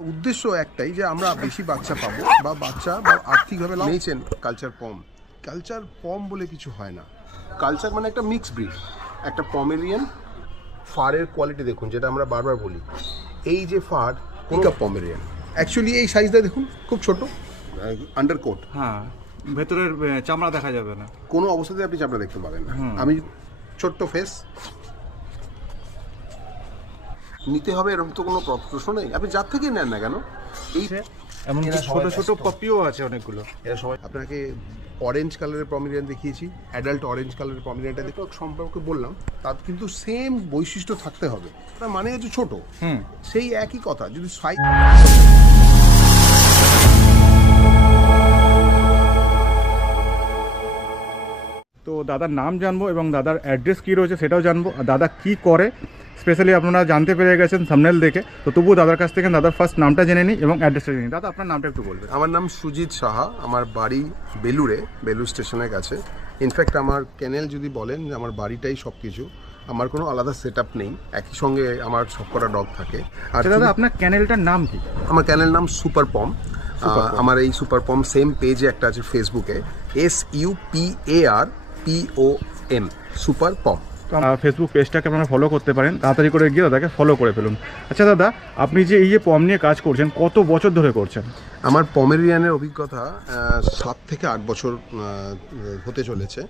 উদ্দেশ্য একটাই যে আমরা বেশি বাচ্চা পাবো বা বাচ্চা বা আর্থিকভাবে নিয়েছেন কালচার পম বলে কিছু হয় না। কালচার মানে একটা মিক্স ব্রিড, একটা পমেরিয়ান ফারের কোয়ালিটি দেখুন, যেটা আমরা বারবার বলি। এই যে ফার কোনটা পমেরিয়ান, অ্যাকচুয়ালি এই সাইজটা দেখুন, খুব ছোট আন্ডারকোট, হ্যাঁ, ভেতরের চামড়া দেখা যাবে না, কোনো অবস্থাতে আপনি চামড়া দেখতে পাবেন না। আমি ছোট্ট ফেস নিতে হবে এরকম তো কোনো প্রশ্ন নেই, আপনি যার থেকে নেন না কেন। এই এমনকি ছোট ছোট পপিও আছে অনেকগুলো। এরা সবাই আপনাকে অরেঞ্জ কালারের পমেরিয়ান দেখিয়েছি, অ্যাডাল্ট অরেঞ্জ কালারের পমেরিয়ানটা দেখে সম্পর্কে বললাম, তার কিন্তু সেম বৈশিষ্ট্য থাকতে হবে। তার মানে হচ্ছে ছোট, সেই একই কথা। যদি সাইজ তো দাদার নাম জানবো এবং দাদার অ্যাড্রেস কী রয়েছে সেটাও জানবো, আর দাদা কী করে স্পেশালি আপনারা জানতে পেরে গেছেন থাম্বনেল দেখে। তো তবুও দাদার কাছ থেকে দাদার ফার্স্ট নামটা জেনে নিই এবং অ্যাড্রেসটা জেনে নিই। দাদা আপনার নামটা একটু বলবেন। আমার নাম সুজিত সাহা, আমার বাড়ি বেলুড়ে, বেলুড় স্টেশনের কাছে। ইনফ্যাক্ট আমার ক্যানেল যদি বলেন, আমার বাড়িটাই সব কিছু, আমার কোনো আলাদা সেট আপ নেই, একই সঙ্গে আমার সবকটা ডগ থাকে। আর দাদা আপনার ক্যানেলটার নাম কি? আমার ক্যানেল নাম সুপার পম। আমার এই সুপার পম সেম পেজে একটা আছে ফেসবুকে, SUPARPOM, সুপার পম। ফেসবুক পেজটাকে আপনারা ফলো করতে পারেন, তাড়াতাড়ি করে গিয়ে দাদাকে ফলো করে ফেলুন। আচ্ছা দাদা, আপনি যে এই যে পম নিয়ে কাজ করছেন, কত বছর ধরে করছেন? আমার পমেরিয়ানের অভিজ্ঞতা 7 থেকে 8 বছর হতে চলেছে।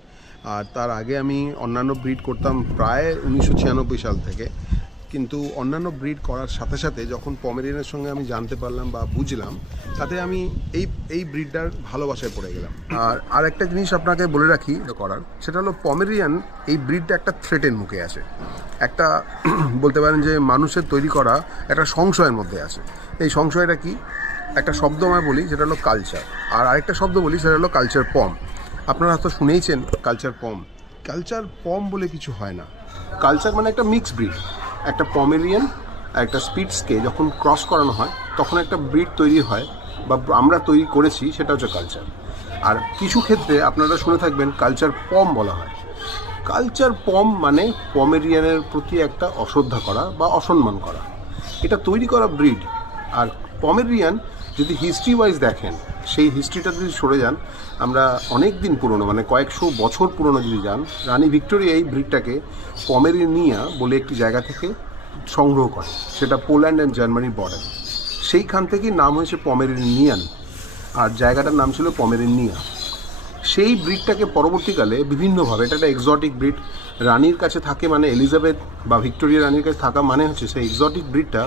আর তার আগে আমি অন্যান্য ব্রিড করতাম প্রায় 1996 সাল থেকে। কিন্তু অন্যান্য ব্রিড করার সাথে সাথে যখন পমেরিয়ানের সঙ্গে আমি জানতে পারলাম বা বুঝলাম, তাতে আমি এই ব্রিডটার ভালোবাসায় পড়ে গেলাম। আর একটা জিনিস আপনাকে বলে রাখি করার, সেটা হলো পমেরিয়ান এই ব্রিডটা একটা থ্রেটের মুখে আছে, একটা বলতে পারেন যে মানুষের তৈরি করা একটা সংশয়ের মধ্যে আছে। এই সংশয়টা কি? একটা শব্দ আমি বলি, যেটা হলো কালচার, আর আরেকটা শব্দ বলি, সেটা হলো কালচার পম। আপনারা হয়তো শুনেইছেন কালচার পম বলে কিছু হয় না। কালচার মানে একটা মিক্স ব্রিড, একটা পমেরিয়ান আর একটা স্পিটসকে যখন ক্রস করানো হয় তখন একটা ব্রিড তৈরি হয়, বা আমরা তৈরি করেছি, সেটা হচ্ছে কালচার। আর কিছু ক্ষেত্রে আপনারা শুনে থাকবেন কালচার পম বলা হয়। কালচার পম মানে পমেরিয়ানের প্রতি একটা অশ্রদ্ধা করা বা অসম্মান করা, এটা তৈরি করা ব্রিড। আর পমেরিয়ান যদি হিস্ট্রি ওয়াইজ দেখেন, সেই হিস্ট্রিটা যদি সরে যান, আমরা অনেক দিন পুরনো, মানে কয়েকশো বছর পুরনো যদি যান, রানী ভিক্টোরিয়া এই ব্রিডটাকে পমেরিনিয়া বলে একটি জায়গা থেকে সংগ্রহ করে, সেটা পোল্যান্ড অ্যান্ড জার্মানির বর্ডার। সেইখান থেকেই নাম হয়েছে পমেরিনিয়ান, আর জায়গাটার নাম ছিল পমেরিনিয়া। সেই ব্রিডটাকে পরবর্তীকালে বিভিন্নভাবে, এটা একটা এক্সোটিক ব্রিড, রানীর কাছে থাকে মানে এলিজাবেথ বা ভিক্টোরিয়া রানীর কাছে থাকা মানে হচ্ছে সেই এক্সোটিক ব্রিডটা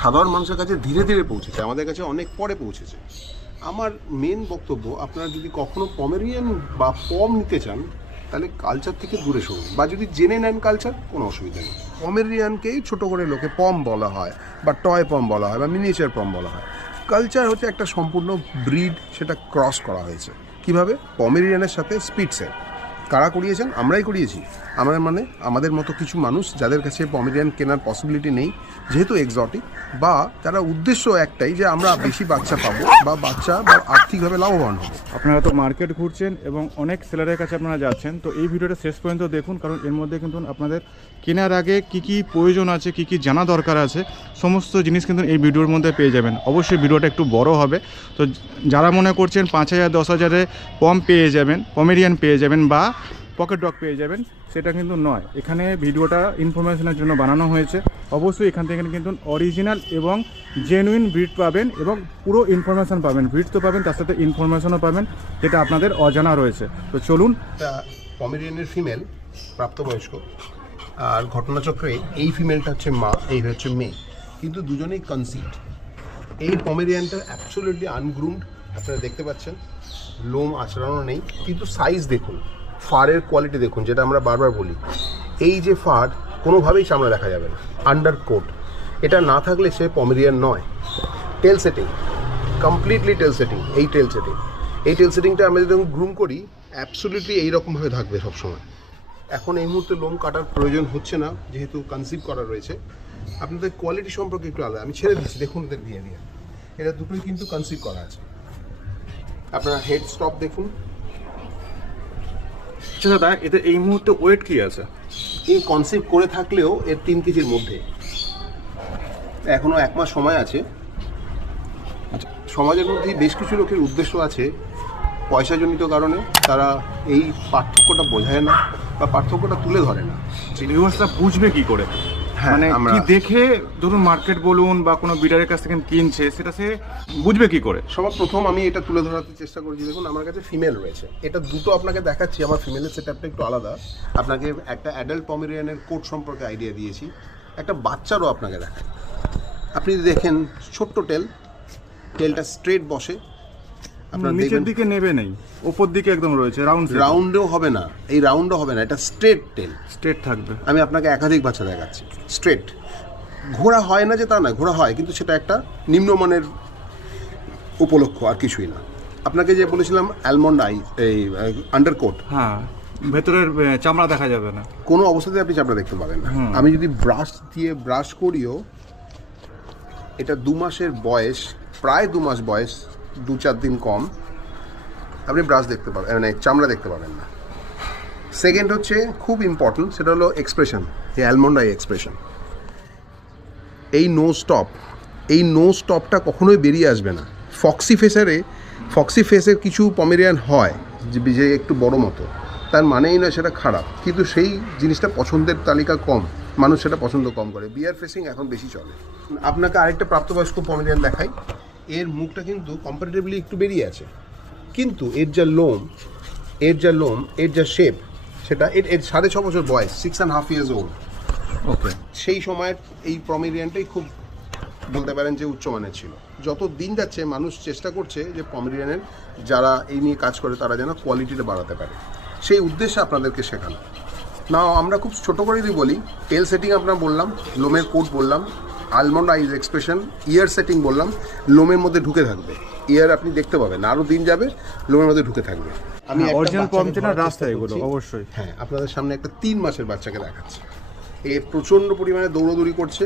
সাধারণ মানুষের কাছে ধীরে ধীরে পৌঁছেছে, আমাদের কাছে অনেক পরে পৌঁছেছে। আমার মেন বক্তব্য, আপনারা যদি কখনো পমেরিয়ান বা পম নিতে চান, তাহলে কালচার থেকে দূরে সরুন, বা যদি জেনে নেন কালচার, কোনো অসুবিধা নেই। পমেরিয়ানকেই ছোট করে লোকে পম বলা হয়, বা টয় পম বলা হয়, বা মিনিয়েচার পম বলা হয়। কালচার হচ্ছে একটা সম্পূর্ণ ব্রিড, সেটা ক্রস করা হয়েছে। কিভাবে? পমেরিয়ানের সাথে স্পিটসের। কারা করিয়েছেন? আমরাই করিয়েছি। আমাদের মতো কিছু মানুষ যাদের কাছে পমেরিয়ান কেনার পসিবিলিটি নেই, যেহেতু এক্সোটিক, বা যারা উদ্দেশ্য একটাই যে আমরা বেশি বাচ্চা পাবো বা বাচ্চা বা আর্থিকভাবে লাভবান হবো। আপনারা তো মার্কেট ঘুরছেন এবং অনেক সেলারের কাছে আপনারা যাচ্ছেন, তো এই ভিডিওটা শেষ পর্যন্ত দেখুন, কারণ এর মধ্যে কিন্তু আপনাদের কেনার আগে কি কি প্রয়োজন আছে, কি কি জানা দরকার আছে, সমস্ত জিনিস কিন্তু এই ভিডিওর মধ্যে পেয়ে যাবেন। অবশ্যই ভিডিওটা একটু বড় হবে, তো যারা মনে করছেন 5,000 10,000-এ পম পেয়ে যাবেন, পমেরিয়ান পেয়ে যাবেন বা পকেট ডগ পেয়ে যাবেন, সেটা কিন্তু নয়। এখানে ভিডিওটা ইনফরমেশনের জন্য বানানো হয়েছে। অবশ্যই এখান থেকে কিন্তু অরিজিনাল এবং জেনুইন ব্রিড পাবেন এবং পুরো ইনফরমেশান পাবেন। ব্রিড তো পাবেন, তার সাথে ইনফরমেশনও পাবেন, যেটা আপনাদের অজানা রয়েছে। তো চলুন। পমেরিয়ানের ফিমেল প্রাপ্তবয়স্ক, আর ঘটনাচক্রে এই ফিমেলটা হচ্ছে মা, এই হচ্ছে মেয়ে, কিন্তু দুজনেই কনসিভড। এই পমেরিয়ানটা অ্যাবসলিউটলি আনগ্রুমড, আপনারা দেখতে পাচ্ছেন, লোম আচড়ানো নেই, কিন্তু সাইজ দেখুন, ফারের কোয়ালিটি দেখুন, যেটা আমরা বারবার বলি। এই যে ফার, কোনোভাবেই চামড়া দেখা যাবে না, আন্ডার কোট, এটা না থাকলে সে পমেরিয়ান নয়। টেল সেটিং, কমপ্লিটলি টেল সেটিং। এই টেল সেটিংটা আমরা যদি গ্রুম করি, অ্যাবসলিউটলি এইরকমভাবে থাকবে সবসময়। এখন এই মুহূর্তে লোম কাটার প্রয়োজন হচ্ছে না, যেহেতু কনসিভ করা রয়েছে। আপনাদের কোয়ালিটি সম্পর্কে একটু আলাদা, আমি ছেড়ে দিচ্ছি, দেখুন ওদের বিহেভিয়ার, এটা দুটোই কিন্তু কনসিভ করা আছে। আপনারা হেড স্টপ দেখুন। আচ্ছা দাদা, এতে এই মুহূর্তে ওয়েট কি আছে? এই কনসিভ করে থাকলেও এর 3 কেজির মধ্যে, এখনো 1 মাস সময় আছে। আচ্ছা, সমাজের মধ্যে বেশ কিছু লোকের উদ্দেশ্য আছে পয়সাজনিত কারণে তারা এই পার্থক্যটা বোঝায় না বা পার্থক্যটা তুলে ধরে না। ভিউয়ার্সরা বুঝবে কি করে? মানে কি দেখে ধরুন মার্কেট বলুন বা কোনো বিডারের কাছ থেকে কিনছে, সেটা সে বুঝবে কি করে? সবার প্রথম আমি এটা তুলে ধরাতে চেষ্টা করেছি। দেখুন আমার কাছে ফিমেল রয়েছে, এটা দুটো আপনাকে দেখাচ্ছি। আমার ফিমেলের সেটআপটা একটু আলাদা। আপনাকে একটা অ্যাডাল্ট পমেরিয়ানের কোট সম্পর্কে আইডিয়া দিয়েছি, একটা বাচ্চারও আপনাকে দেখাই। আপনি দেখেন ছোট্ট টেলটা স্ট্রেট বসে, আপনার নিচের দিকে নেবে নেই, উপর দিকে একদম রয়েছে, রাউন্ডেও হবে না, এই রাউন্ডও হবে না, এটা স্ট্রেট টেল, স্ট্রেট থাকবে। আমি আপনাকে একাধিক বাচ্চা দেখাচ্ছি স্ট্রেট। ঘোড়া হয় না যে তা না, ঘোড়া হয়, কিন্তু সেটা একটা নিম্নমানের উপলক্ষ, আর কিছুই না। আপনাকে যে বলেছিলাম অ্যালমন্ড আই, এই আন্ডারকোট, হ্যাঁ, ভেতরের চামড়া দেখা যাবে না, কোনো অবস্থাতে আপনি চামড়া দেখতে পাবেন না। আমি যদি ব্রাশ দিয়ে ব্রাশ করিও, এটা 2 মাসের বয়স, প্রায় 2 মাস বয়স, 2-4 দিন কম, আপনি ব্রাশ দেখতে পাবেন, মানে চামড়া দেখতে পাবেন না। সেকেন্ড হচ্ছে খুব ইম্পর্টেন্ট, সেটা হলো এক্সপ্রেশন, এই অ্যালমন্ড আই এক্সপ্রেশন। এই নো স্টপটা কখনোই বেরিয়ে আসবে না। ফক্সি ফেসের কিছু পমেরিয়ান হয় যে একটু বড় মতো, তার মানেই নয় সেটা খারাপ, কিন্তু সেই জিনিসটা পছন্দের তালিকা কম, মানুষ সেটা পছন্দ কম করে। বিয়ার ফেসিং এখন বেশি চলে। আপনাকে আরেকটা প্রাপ্তবয়স্ক পমেরিয়ান দেখাই। এর মুখটা কিন্তু কম্পারেটিভলি একটু বেরিয়ে আছে, কিন্তু এর যা লোম, এর যা শেপ, সেটা এর 6.5 বছর বয়স, 6.5 years old। ওকে, সেই সময়ের এই পমেরিয়ানটাই খুব বলতে পারেন যে উচ্চমানের ছিল। যত দিন যাচ্ছে মানুষ চেষ্টা করছে যে পমেরিয়ানের যারা এই নিয়ে কাজ করে তারা যেন কোয়ালিটিটা বাড়াতে পারে, সেই উদ্দেশ্যে আপনাদেরকে শেখানো। না, আমরা খুব ছোটো করে যদি বলি, টেল সেটিং আপনার বললাম, লোমের কোট বললাম, আলমন্ড আইজ এক্সপ্রেশন, ইয়ার সেটিং বললাম, লোমের মধ্যে ঢুকে থাকবে, ইয়ার আপনি দেখতে পাবেন, আরও দিন যাবে লোমের মধ্যে ঢুকে থাকবে। আমি অরিজিনাল পমটেনার রাস্তায় এগুলো অবশ্যই। হ্যাঁ, আপনাদের সামনে একটা 3 মাসের বাচ্চাকে দেখাচ্ছি। এ প্রচণ্ড পরিমাণে দৌড়দৌড়ি করছে,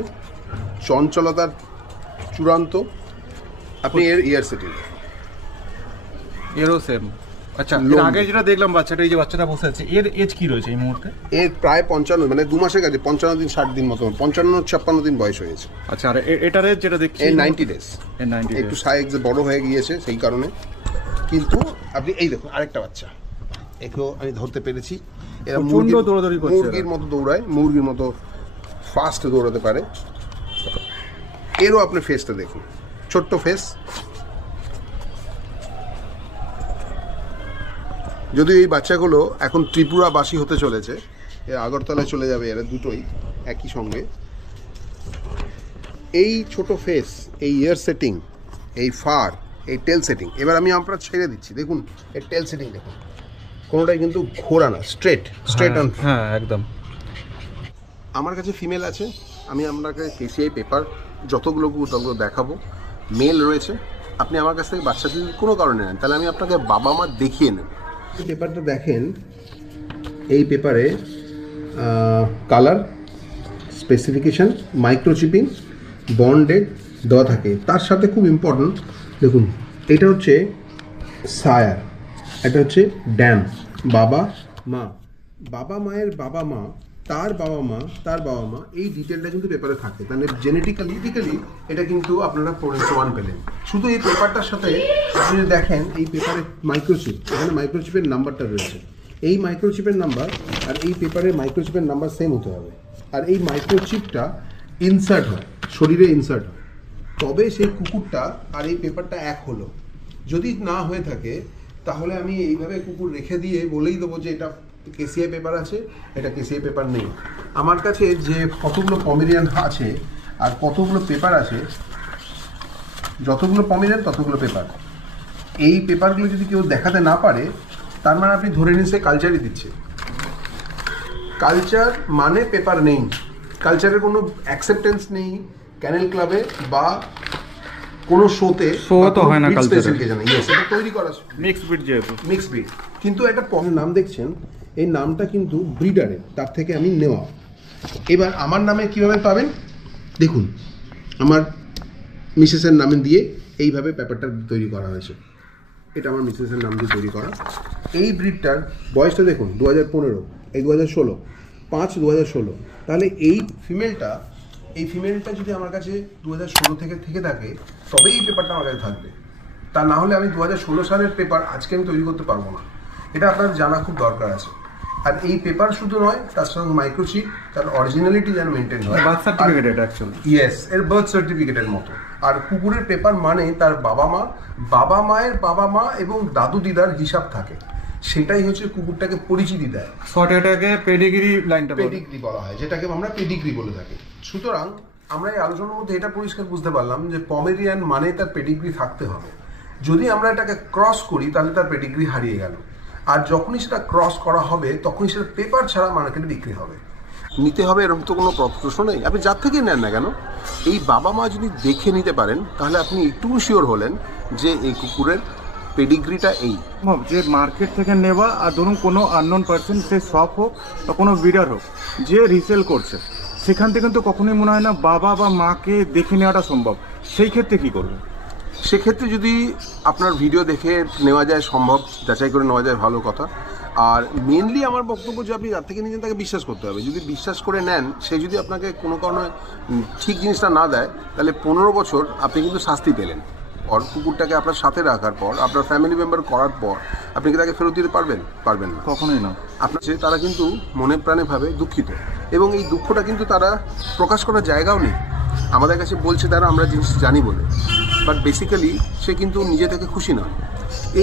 চঞ্চলতার চূড়ান্ত। আপনি এর ইয়ার সেটিং, এরও সেম। আচ্ছা, আগে যেটা দেখলাম বাচ্চাটা, এই যে বাচ্চাটা বসে আছে, এর এজ কি রয়েছে এই মুহূর্তে? এর প্রায় 55, মানে 2 মাসের কাছে 55 দিন 60 দিন মতো, 55-56 দিন বয়স হয়েছে। আচ্ছা, আর এটার এজ যেটা দেখছি, এর 90 ডেজ, একটু সাইজ বড় হয়ে গিয়েছে সেই কারণে। কিন্তু আপনি এই দেখুন আরেকটা বাচ্চা, একেও আমি ধরতে পেরেছি। এরা দৌড়াদৌড়ি করছে, মুরগির মতো দৌড়ায়, মুরগির মতো ফাস্ট দৌড়াতে পারে। এরও আপনি ফেসটা দেখুন, ছোট্ট ফেস। যদিও এই বাচ্চাগুলো এখন ত্রিপুরাবাসী হতে চলেছে, এর আগরতলায় চলে যাবে, এরা দুটোই একই সঙ্গে। এই ছোট ফেস, এই ইয়ার সেটিং, এই ফার, এই টেল সেটিং, এবার আমি আপনার ছেড়ে দিচ্ছি। দেখুন এর টেল সেটিং দেখুন, কোনোটাই কিন্তু ঘোরা না, স্ট্রেট অন। হ্যাঁ, একদম। আমার কাছে ফিমেল আছে, আমি আপনাকে কেসিআই পেপার যতগুলো দেখাবো। মেল রয়েছে, আপনি আমার কাছ থেকে বাচ্চা যদি কোনো কারণে নেন, তাহলে আমি আপনাকে বাবা মা দেখিয়ে নেব। এই পেপারটা দেখেন, এই পেপারে কালার, স্পেসিফিকেশান, মাইক্রোচিপিং, বন্ডেড দেওয়া থাকে। তার সাথে খুব ইম্পর্ট্যান্ট, দেখুন এটা হচ্ছে সায়ার, এটা হচ্ছে ড্যাম, বাবা মায়ের বাবা মা, তার বাবা মা, এই ডিটেলটা কিন্তু পেপারে থাকে। তাহলে জেনেটিক্যালি এটা কিন্তু আপনারা প্রমাণ পেলেন। শুধু এই পেপারটার সাথে আপনি দেখেন, এই পেপারে মাইক্রোচিপ, এখানে মাইক্রোচিপের নাম্বারটা রয়েছে। এই মাইক্রোচিপের নাম্বার আর এই পেপারের মাইক্রোচিপের নাম্বার সেম হতে হবে। আর এই মাইক্রোচিপটা ইনসার্ট হয়, শরীরে ইনসার্ট হয়, তবে সেই কুকুরটা আর এই পেপারটা এক হলো। যদি না হয়ে থাকে তাহলে আমি এইভাবে কুকুর রেখে দিয়ে বলেই দেবো যে এটা কেসিআই পেপার আছে, এটা কেসিআই পেপার নেই। আমার কাছে যে কতগুলো পমেরিয়ান আছে আর কতগুলো পেপার আছে, যতগুলো পমেরিয়ান ততগুলো পেপার, এই পেপারগুলো যদি কেউ দেখাতে না পারে, তার মানে আপনি ধরে নিন সে কালচারই দিচ্ছে। কালচার মানে পেপার নেই, কালচারের কোনো অ্যাকসেপ্টেন্স নেই ক্যানেল ক্লাবে বা কোনো শোতে তো হয় না কালচার, এটা তৈরি করা মিক্স ব্রিড, যেহেতু মিক্স ব্রিড। কিন্তু একটা নাম দেখছেন, এই নামটা কিন্তু ব্রিডারের, তার থেকে আমি নেওয়া। এবার আমার নামে কীভাবে পাবেন দেখুন, আমার মিসেসের নামে দিয়ে এইভাবে পেপারটা তৈরি করা হয়েছে। এটা আমার মিসেসের নাম দিয়ে তৈরি করা। এই ব্রিডটার বয়সটা দেখুন 2015, এই 2016, 5/2016। তাহলে এই ফিমেলটা এই ফিমেলটা যদি আমার কাছে 2016 থেকে থাকে তবেই এই পেপারটা আমার কাছে থাকবে। তা না হলে আমি 2016 সালের পেপার আজকে আমি তৈরি করতে পারবো না। এটা আপনার জানা খুব দরকার আছে। আর এই পেপার শুধু নয়, তার সঙ্গে মাইক্রোচিপ, তার অরিজিনালিটি যেন মেনটেন হয়। বার্থ সার্টিফিকেট এটা অ্যাকচুয়ালি। ইয়েস, এর বার্থ সার্টিফিকেটের মতো। আর কুকুরের পেপার মানে তার বাবা মায়ের বাবা মা এবং দাদু দিদার হিসাব থাকে। সেটাই হচ্ছে কুকুরটাকে পরিচিতি দেয়। শর্ট এটাকে পেডিগ্রি লাইনটা পেডিগ্রি বলা হয়, যেটাকে আমরা পেডিগ্রি বলে থাকি। সুতরাং আমরা এই আলোচনার মধ্যে এটা পরিষ্কার বুঝতে পারলাম যে পমেরিয়ান মানে তার পেডিগ্রি থাকতে হবে। যদি আমরা এটাকে ক্রস করি তাহলে তার পেডিগ্রি হারিয়ে গেল। আর যখনই সেটা ক্রস করা হবে তখনই সেটা পেপার ছাড়া মার্কেটে বিক্রি হবে। নিতে হবে এরকম তো কোনো প্রশ্ন নেই, আপনি যার থেকে নেন না কেন, এই বাবা মা যদি দেখে নিতে পারেন তাহলে আপনি একটু শিওর হলেন যে এই কুকুরের পেডিগ্রিটা এই। যে মার্কেট থেকে নেওয়া, আর ধরুন কোনো আননোন পার্সন, সে শপ হোক বা কোনো ব্রিডার হোক, যে রিসেল করছে, সেখান থেকে কিন্তু কখনোই মনে হয় না বাবা বা মাকে দেখে নেওয়াটা সম্ভব। সেই ক্ষেত্রে কী করবে? সেক্ষেত্রে যদি আপনার ভিডিও দেখে নেওয়া যায়, সম্ভব যাচাই করে নেওয়া যায়, ভালো কথা। আর মেনলি আমার বক্তব্য যে আপনি যার থেকে নিয়েছেন তাকে বিশ্বাস করতে হবে। যদি বিশ্বাস করে নেন, সে যদি আপনাকে কোনো কারণে ঠিক জিনিসটা না দেয়, তাহলে 15 বছর আপনি কিন্তু শাস্তি পেলেন। আর কুকুরটাকে আপনার সাথে রাখার পর, আপনার ফ্যামিলি মেম্বার করার পর, আপনি কি তাকে ফেরত দিতে পারবেন না, কখনোই না। আপনার তারা কিন্তু মনে প্রাণে ভাবে দুঃখিত, এবং এই দুঃখটা কিন্তু তারা প্রকাশ করার জায়গাও নেই। আমাদের কাছে বলছে তারা আমরা জিনিস জানি বলে, বাট বেসিক্যালি সে কিন্তু নিজে থেকে খুশি নয়।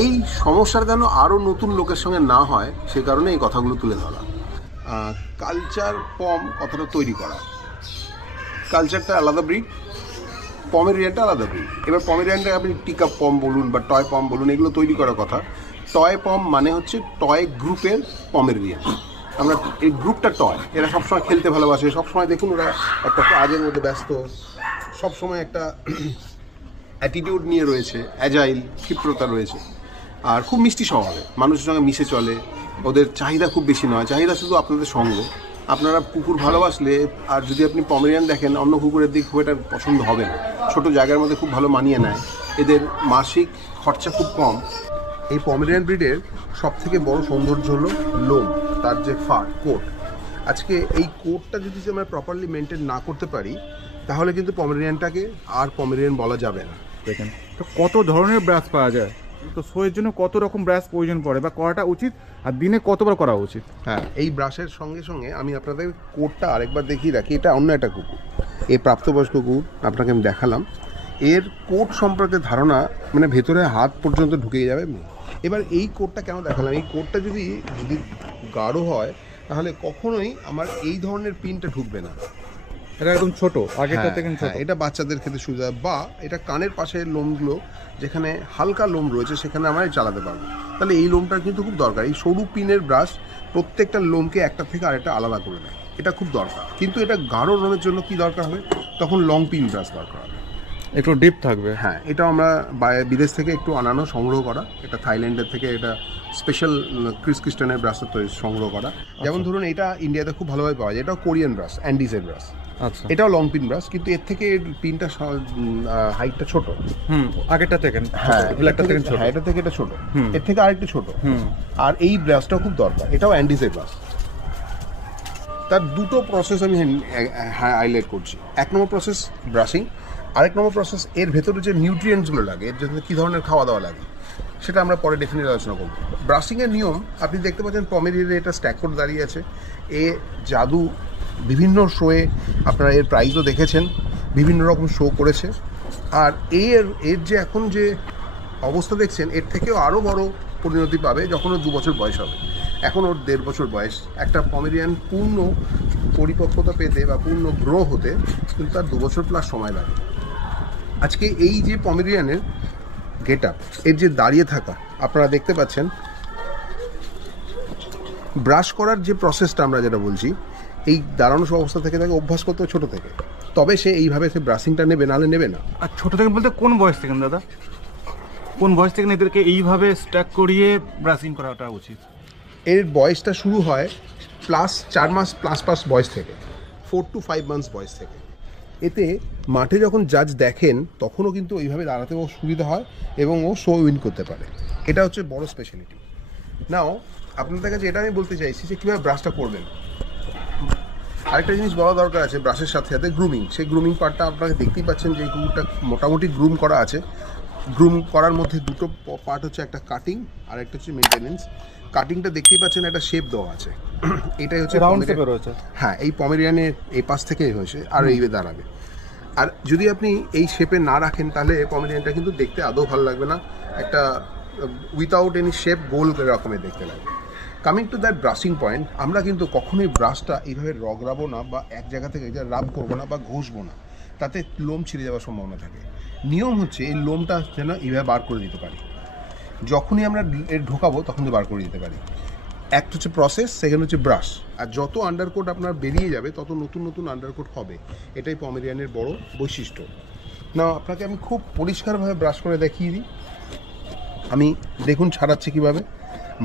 এই সমস্যার যেন আরও নতুন লোকের সঙ্গে না হয়, সে কারণে এই কথাগুলো তুলে ধরা। কালচার পম কথাটা তৈরি করা, কালচারটা আলাদা ব্রিড, পমেরিয়ানটা আলাদা ব্রিড। এবার পমেরিয়ানটা আপনি টিকা পম বলুন বা টয় পম বলুন, এগুলো তৈরি করার কথা। টয় পম মানে হচ্ছে টয় গ্রুপের পমেরিয়ান। আমরা এই গ্রুপটা টয়, এরা সবসময় খেলতে ভালোবাসে, সবসময় দেখুন ওরা একটা কাজের মধ্যে ব্যস্ত, সবসময় একটা অ্যাটিটিউড নিয়ে রয়েছে, অ্যাজাইল, ক্ষিপ্রতা রয়েছে, আর খুব মিষ্টি স্বভাবে, মানুষের সঙ্গে মিশে চলে। ওদের চাহিদা খুব বেশি নয়, চাহিদা শুধু আপনাদের সঙ্গ। আপনারা কুকুর ভালোবাসলে, আর যদি আপনি পমেরিয়ান দেখেন, অন্য কুকুরের দিক খুব এটা পছন্দ হবে না। ছোটো জায়গার মধ্যে খুব ভালো মানিয়ে নেয়, এদের মাসিক খরচা খুব কম। এই পমেরিয়ান ব্রিডের সবথেকে বড় সৌন্দর্য হলো লোম, তার যে ফার, কোট। আজকে এই কোটটা যদি আমরা প্রপারলি মেনটেন না করতে পারি, তাহলে কিন্তু পমেরিয়ানটাকে আর পমেরিয়ান বলা যাবে না। দেখেন তো কত ধরনের ব্রাশ পাওয়া যায়, তো শোয়ের জন্য কত রকম ব্রাশ প্রয়োজন পড়ে বা করাটা উচিত, আর দিনে কতবার করা উচিত। হ্যাঁ, এই ব্রাশের সঙ্গে সঙ্গে আমি আপনাদের কোটটা আরেকবার দেখিয়ে রাখি। এটা অন্য একটা কুকুর, এই প্রাপ্তবয়স্ক কুকুর আপনাকে আমি দেখালাম। এর কোট সম্পর্কে ধারণা মানে ভেতরে হাত পর্যন্ত ঢুকে যাবে। এবার এই কোটটা কেন দেখালাম, এই কোটটা যদি গাঢ় হয় তাহলে কখনোই আমার এই ধরনের পিনটা ঢুকবে না। এটা একদম ছোট, আগেরটা থেকে ছোট। এটা বাচ্চাদের ক্ষেত্রে সুবিধা, বা এটা কানের পাশে লোমগুলো যেখানে হালকা লোম রয়েছে সেখানে আমরা চালাতে পারবো। তাহলে এই লোমটার কিন্তু খুব দরকার। এই সরু পিনের ব্রাশ প্রত্যেকটা লোমকে একটা থেকে আরেকটা আলাদা করে দেয়, এটা খুব দরকার। কিন্তু এটা গাঢ় লোমের জন্য কি দরকার হবে, তখন লং পিন ব্রাশ দরকার হবে, একটু ডিপ থাকবে। হ্যাঁ, এটাও আমরা বিদেশ থেকে একটু আনানো, সংগ্রহ করা। এটা থাইল্যান্ডের থেকে এটা স্পেশাল ক্রিস্টানের ব্রাশটা তৈরি সংগ্রহ করা। যেমন ধরুন এটা ইন্ডিয়াতে খুব ভালোভাবে পাওয়া যায়, এটাও কোরিয়ান ব্রাশ, অ্যান্ডিজের ব্রাশ। আচ্ছা, এটাও লং পিন ব্রাশ, কিন্তু এর থেকে পিনটা হাইটটা ছোট। আগেরটা থেকে, হ্যাঁ, ব্ল্যাকটা থেকে ছোট। হ্যাঁ, এটা থেকে এটা ছোট, এর থেকে আরেকটু ছোট। আর এই ব্রাশটাও খুব দরকার, এটাও অ্যান্ডিজের ব্রাশ। তার দুটো প্রসেস আমি হাইলাইট করছি। 1 নম্বর প্রসেস ব্রাশিং, আরেক নম্বর প্রসেস এর ভেতরে যে নিউট্রিয়েন্টসগুলো লাগে, এর জন্য কী ধরনের খাওয়া দাওয়া লাগে, সেটা আমরা পরে ডেফিনেট আলোচনা করব। ব্রাশিংয়ের নিয়ম আপনি দেখতে পাচ্ছেন পমেরিয়ানে এটা স্ট্যাক করে দাঁড়িয়ে আছে। এ জাদু বিভিন্ন শোয়ে আপনারা এর প্রাইজও দেখেছেন, বিভিন্ন রকম শো করেছে। আর এর যে এখন যে অবস্থা দেখছেন, এর থেকেও আরও বড় পরিণতি পাবে যখন ওর 2 বছর বয়স হবে। এখন ওর 1.5 বছর বয়স। একটা পমেরিয়ান পূর্ণ পরিপক্কতা পেতে বা পূর্ণ গ্রো হতে কিন্তু তার 2 বছর প্লাস সময় লাগে। আজকে এই যে পমেরিয়ানের গেট আপ, এর যে দাঁড়িয়ে থাকা আপনারা দেখতে পাচ্ছেন, ব্রাশ করার যে প্রসেসটা আমরা যেটা বলছি, এই দাঁড়ানো অবস্থা থেকে তাকে অভ্যাস করতে ছোট থেকে, তবে সে এইভাবে সে ব্রাশিংটা নেবে, নাহলে নেবে না। আর ছোট থেকে বলতে কোন বয়স থেকে দাদা, কোন বয়স থেকে এদেরকে এইভাবে স্ট্যাক করিয়ে ব্রাশিং করাটা উচিত? এর বয়সটা শুরু হয় প্লাস 4 মাস প্লাস বয়স থেকে, 4 to 5 মান্থস বয়স থেকে। এতে মাঠে যখন জাজ দেখেন তখনও কিন্তু ওইভাবে দাঁড়াতেও সুবিধা হয় এবং ও শো উইন করতে পারে। এটা হচ্ছে বড় স্পেশালিটি। নাও আপনাদের কাছে এটা আমি বলতে চাইছি যে কীভাবে ব্রাশটা করবেন। আরেকটা জিনিস বলা দরকার আছে ব্রাশের সাথে সাথে গ্রুমিং। সেই গ্রুমিং পার্টটা আপনাকে দেখতেই পাচ্ছেন যে এই কুকুরটা মোটামুটি গ্রুম করা আছে। গ্রুম করার মধ্যে দুটো পার্ট হচ্ছে, একটা কাটিং আর একটা হচ্ছে মেনটেনেন্স। কাটিংটা দেখতেই পাচ্ছেন একটা শেপ দেওয়া আছে, এটাই হচ্ছে রাউন্ড শেপের রয়েছে। হ্যাঁ, এই পমেরিয়ানের এই পাশ থেকে হয়েছে আর এইভাবে দাঁড়াবে। আর যদি আপনি এই শেপে না রাখেন তাহলে পমেরিয়ানটা কিন্তু দেখতে আদৌ ভালো লাগবে না, একটা উইথাউট এনি শেপ গোল রকমের দেখতে লাগবে। Coming to that brushing point, আমরা কিন্তু কখনোই ব্রাশটা এইভাবে রগড়াবো না বা এক জায়গা থেকে রাব করবো না বা ঘষবো না, তাতে লোম ছিঁড়ে যাওয়ার সম্ভাবনা থাকে। নিয়ম হচ্ছে এই লোমটা যেন এইভাবে বার করে দিতে পারি, যখনই আমরা এর ঢোকাবো তখনই বার করে দিতে পারি। একটা হচ্ছে প্রসেস, সেকেন্ড হচ্ছে ব্রাশ। আর যত আন্ডারকোট আপনার বেরিয়ে যাবে তত নতুন নতুন আন্ডারকোট হবে, এটাই পমেরিয়ানের বড় বৈশিষ্ট্য। না, আপনাকে আমি খুব পরিষ্কারভাবে ব্রাশ করে দেখিয়ে দিই। আমি দেখুন ছাড়াচ্ছি কীভাবে,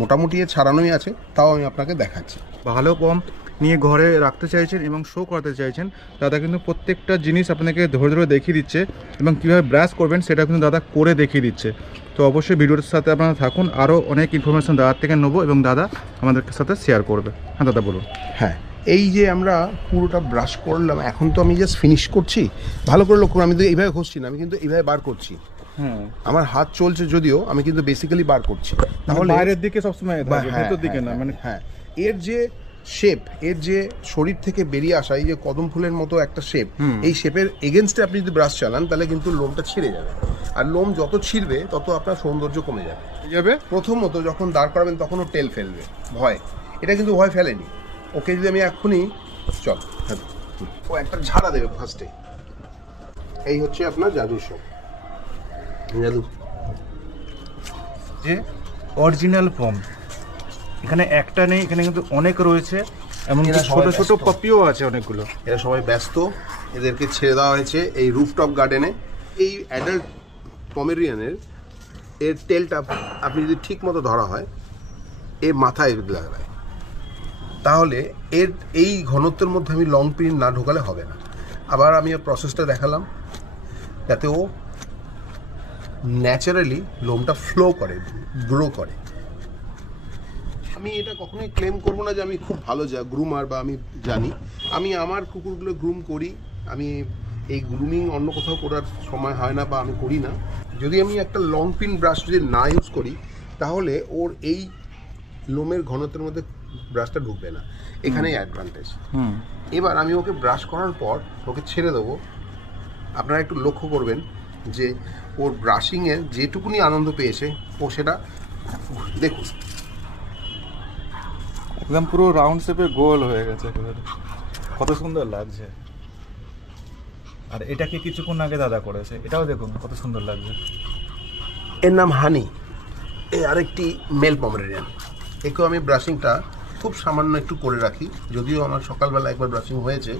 মোটামুটি এর ছাড়ানোই আছে, তাও আমি আপনাকে দেখাচ্ছি। ভালো পম নিয়ে ঘরে রাখতে চাইছেন এবং শো করাতে চাইছেন, দাদা কিন্তু প্রত্যেকটা জিনিস আপনাকে ধরে ধরে দেখিয়ে দিচ্ছে এবং কীভাবে ব্রাশ করবেন সেটা কিন্তু দাদা করে দেখিয়ে দিচ্ছে। তো অবশ্যই ভিডিওর সাথে আপনারা থাকুন, আরও অনেক ইনফরমেশন দাদার থেকে নেবো এবং দাদা আমাদের সাথে শেয়ার করবে। হ্যাঁ দাদা বলুন। হ্যাঁ, এই যে আমরা পুরোটা ব্রাশ করলাম, এখন তো আমি জাস্ট ফিনিশ করছি। ভালো করে লক্ষ্য, আমি তো এইভাবে ঘষছি না, আমি কিন্তু এইভাবে বার করছি। আমার হাত চলছে যদিও, আমি কিন্তু বেসিক্যালি বার করছি। তাহলে বাইরের দিকে সবসময় ভেতর দিকে না, মানে হ্যাঁ, এর যে শেপ, এর যে শরীর থেকে বেরিয়ে আসা এই যে কদম ফুলের মতো একটা শেপ, এই শেপের এগেনস্টে আপনি যদি ব্রাশ চালান তাহলে কিন্তু লোমটা ছিঁড়ে যাবে। আর লোম যত ছিঁড়বে তত আপনার সৌন্দর্য কমে যাবে। প্রথমত যখন দাঁড় করাবেন তখন ও টেল ফেলবে, ভয়। এটা কিন্তু ভয় ফেলেনি। ওকে যদি আমি এক্ষুনি চল, ও একটা ঝাড়া দেবে ফার্স্টে। এই হচ্ছে আপনার জাদু শো, জাদু যে অরিজিনাল ফর্ম। এখানে একটা নেই, এখানে কিন্তু অনেক রয়েছে, এমন ছোট ছোট পপিও আছে অনেকগুলো। এরা সবাই ব্যস্ত, এদেরকে ছেড়ে দেওয়া হয়েছে এই রুফটপ গার্ডেনে। এই অ্যাডাল্ট পমেরিয়ানের এর টেলটা আপনি যদি ঠিক মতো ধরা হয়, এর মাথায় লাগায়, তাহলে এর এই ঘনত্বের মধ্যে আমি লং পিন না ঢোকালে হবে না। আবার আমি এর প্রসেসটা দেখালাম, যাতে ও ন্যাচারালি লোমটা ফ্লো করে, গ্রো করে। আমি এটা কখনোই ক্লেম করবো না যে আমি খুব ভালো গ্রুমার বা আমি জানি। আমি আমার কুকুরগুলো গ্রুম করি, আমি এই গ্রুমিং অন্য কোথাও করার সময় হয় না বা আমি করি না। যদি আমি একটা লং পিন ব্রাশ যদি না ইউজ করি তাহলে ওর এই লোমের ঘনত্বের মধ্যে ব্রাশটা ঢুকবে না, এখানেই অ্যাডভান্টেজ। এবার আমি ওকে ব্রাশ করার পর ওকে ছেড়ে দেবো। আপনারা একটু লক্ষ্য করবেন যে ওর ব্রাশিংয়ের যেটুকুনি আনন্দ পেয়েছে ও সেটা দেখুন, একদম পুরো রাউন্ড শেপে গোল হয়ে গেছে একেবারে, কত সুন্দর লাগছে। আর এটাকে কিছুক্ষণ আগে দাদা করেছে, এটাও দেখুন কত সুন্দর লাগছে। এর নাম হানি, এই আরেকটি মেল পমেরিয়ান। একেও আমি ব্রাশিংটা খুব সামান্য একটু করে রাখি, যদিও আমার সকালবেলা একবার ব্রাশিং হয়েছে।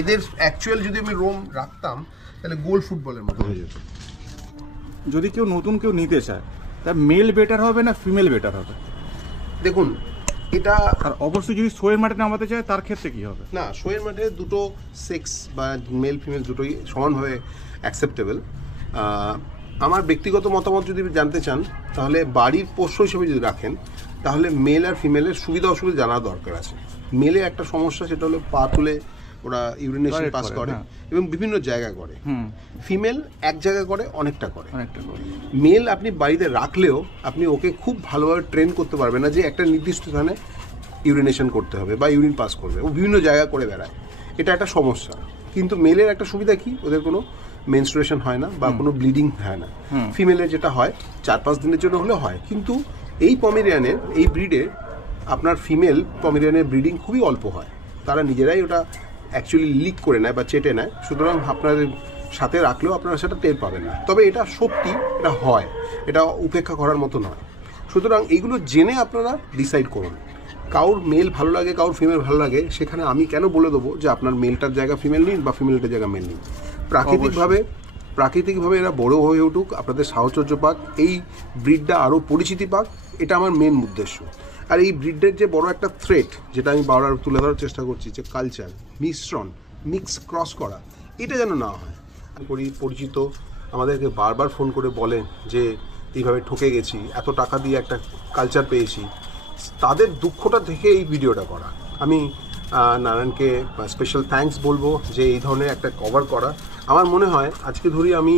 এদের অ্যাকচুয়াল যদি আমি রোম রাখতাম তাহলে গোল ফুটবলের মতো হয়ে যেত। যদি কেউ নতুন কেউ নিতে চায়, তা মেল বেটার হবে না ফিমেল বেটার হবে? দেখুন, এটা আর অবশ্যই যদি শোয়ের মাঠে নামাতে চায় তার ক্ষেত্রে কি হবে? না, শোয়ের মাঠে দুটো সেক্স বা মেল ফিমেল দুটোই সমানভাবে অ্যাকসেপ্টেবল। আমার ব্যক্তিগত মতামত যদি জানতে চান তাহলে বাড়ির পোষ্য হিসেবে যদি রাখেন তাহলে মেল আর ফিমেলের সুবিধা অসুবিধা জানার দরকার আছে। মেলে একটা সমস্যা, সেটা হলো পা তুলে ওরা ইউরিনেশন পাস করে এবং বিভিন্ন জায়গা করে। ফিমেল এক জায়গা করে, অনেকটা করে। মেল আপনি বাড়িতে রাখলেও আপনি ওকে খুব ভালোভাবে ট্রেন করতে পারবেন না যে একটা নির্দিষ্ট স্থানে ইউরিনেশন করতে হবে বা ইউরিন পাস করবে, ও বিভিন্ন জায়গা করে বেড়ায়, এটা একটা সমস্যা। কিন্তু মেলের একটা সুবিধা কি, ওদের কোনো মেনস্ট্রুয়েশন হয় না বা কোনো ব্লিডিং হয় না। ফিমেলের যেটা হয় 4-5 দিনের জন্য হলে হয়, কিন্তু এই পমেরিয়ানের এই ব্রিডে আপনার ফিমেল পমেরিয়ানের ব্রিডিং খুবই অল্প হয়, তারা নিজেরাই ওটা অ্যাকচুয়ালি লিক করে নেয় বা চেটে নেয়। সুতরাং আপনাদের সাথে রাখলেও আপনারা সেটা টের পাবেন না। তবে এটা সত্যি, এটা হয়, এটা উপেক্ষা করার মতো নয়। সুতরাং এইগুলো জেনে আপনারা ডিসাইড করুন। কাউর মেল ভালো লাগে, কাউর ফিমেল ভালো লাগে, সেখানে আমি কেন বলে দেবো যে আপনার মেলটার জায়গা ফিমেল নিন বা ফিমেলটার জায়গা মেল নিন। প্রাকৃতিকভাবে এরা বড় হয়ে উঠুক, আপনাদের সাহচর্য পাক, এই ব্রিডটা আরও পরিচিতি পাক, এটা আমার মেন উদ্দেশ্য। আর এই ব্রিডের যে বড় একটা থ্রেট, যেটা আমি বারবার তুলে ধরার চেষ্টা করছি, যে কালচার মিশ্রণ, মিক্স ক্রস করা, এটা যেন না হয়। পরিচিত আমাদেরকে বারবার ফোন করে বলেন যে এইভাবে ঠকে গেছি, এত টাকা দিয়ে একটা কালচার পেয়েছি, তাদের দুঃখটা থেকে এই ভিডিওটা করা। আমি নারায়ণকে স্পেশাল থ্যাঙ্কস বলবো যে এই ধরনের একটা কভার করা। আমার মনে হয় আজকে ধরি আমি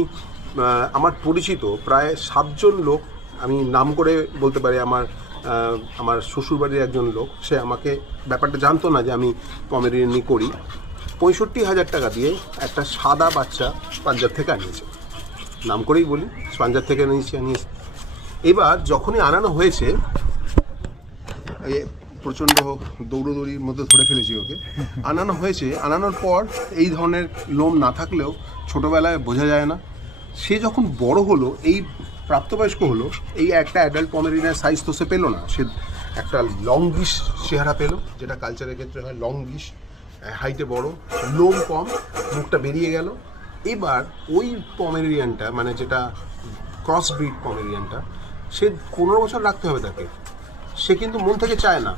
আমার পরিচিত প্রায় 7 জন লোক, আমি নাম করে বলতে পারি, আমার শ্বশুরবাড়ির একজন লোক, সে আমাকে ব্যাপারটা জানতো না যে আমি পমেরিয়ানি করি, 65,000 টাকা দিয়ে একটা সাদা বাচ্চা পাঞ্জাব থেকে আনিয়েছে। নাম করেই বলি, পাঞ্জাব থেকে আনিয়েছে। এবার যখনই আনানো হয়েছে, প্রচণ্ড দৌড়োদৌড়ির মধ্যে ধরে ফেলেছি ওকে। আনানো হয়েছে, আনানোর পর এই ধরনের লোম না থাকলেও ছোটোবেলায় বোঝা যায় না। সে যখন বড় হলো, এই প্রাপ্তবয়স্ক হলো, এই একটা অ্যাডাল্ট পমেরিয়ানের সাইজ তো সে পেলো না, সে একটা লংগিশ চেহারা পেলো, যেটা কালচারের ক্ষেত্রে হয় লংগিশ, হাইটে বড়, লোম কম, মুখটা বেরিয়ে গেল। এবার ওই পমেরিয়ানটা, মানে যেটা ক্রস ব্রিড পমেরিয়ানটা, সে 15 বছর রাখতে হবে তাকে। সে কিন্তু মন থেকে চায় না,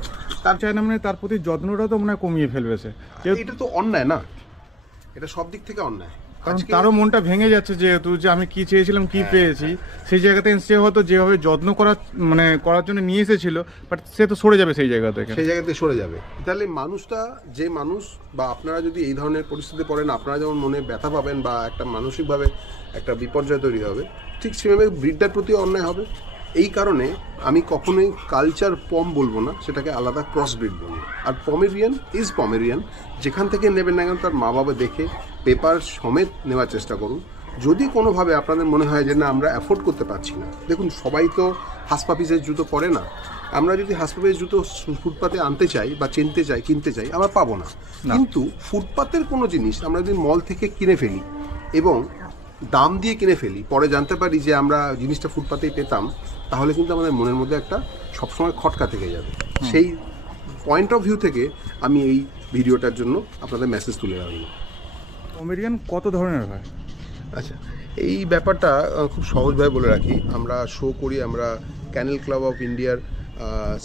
মানে তার প্রতি যত্নটা তো মনে হয় কমিয়ে ফেলবে সে। এটা তো অন্যায় না, এটা সব দিক থেকে অন্যায়। কারণ তারও মনটা ভেঙে যাচ্ছে, যেহেতু যে আমি কি চেয়েছিলাম কি পেয়েছি, সেই জায়গাতে সে হয়তো যেভাবে যত্ন করার জন্য নিয়ে এসেছিল, বাট সে তো সরে যাবে সেই জায়গা থেকে, সরে যাবে। তাহলে মানুষটা, যে মানুষ বা আপনারা যদি এই ধরনের পরিস্থিতিতে পড়েন, আপনারা যেমন মনে ব্যথা পাবেন বা একটা মানসিকভাবে একটা বিপর্যয় তৈরি হবে, ঠিক সেভাবে ব্রিডটার প্রতি অন্যায় হবে। এই কারণে আমি কখনোই কালচার পম বলবো না, সেটাকে আলাদা ক্রস ব্রিড বলবো। আর পমেরিয়ান ইজ পমেরিয়ান, যেখান থেকে নেবেন না কেন তার মা বাবা দেখে পেপার সমেত নেওয়ার চেষ্টা করুন। যদি কোনোভাবে আপনাদের মনে হয় যে না আমরা অ্যাফোর্ড করতে পারছি না, দেখুন সবাই তো হাসপাপিসের জুতো পরে না। আমরা যদি হাসপাপিসের জুতো ফুটপাতে আনতে চাই বা কিনতে চাই, আমরা পাবো না। কিন্তু ফুটপাতের কোনো জিনিস আমরা যদি মল থেকে কিনে ফেলি এবং দাম দিয়ে কিনে ফেলি, পরে জানতে পারি যে আমরা জিনিসটা ফুটপাতেই পেতাম, তাহলে কিন্তু আমাদের মনের মধ্যে একটা সবসময় খটকা থেকে যাবে। সেই পয়েন্ট অফ ভিউ থেকে আমি এই ভিডিওটার জন্য আপনাদের মেসেজ তুলে রাখবো। পমেরিয়ান কত ধরনের হয়? আচ্ছা, এই ব্যাপারটা খুব সহজভাবে বলে রাখি। আমরা শো করি, আমরা ক্যানেল ক্লাব অফ ইন্ডিয়ার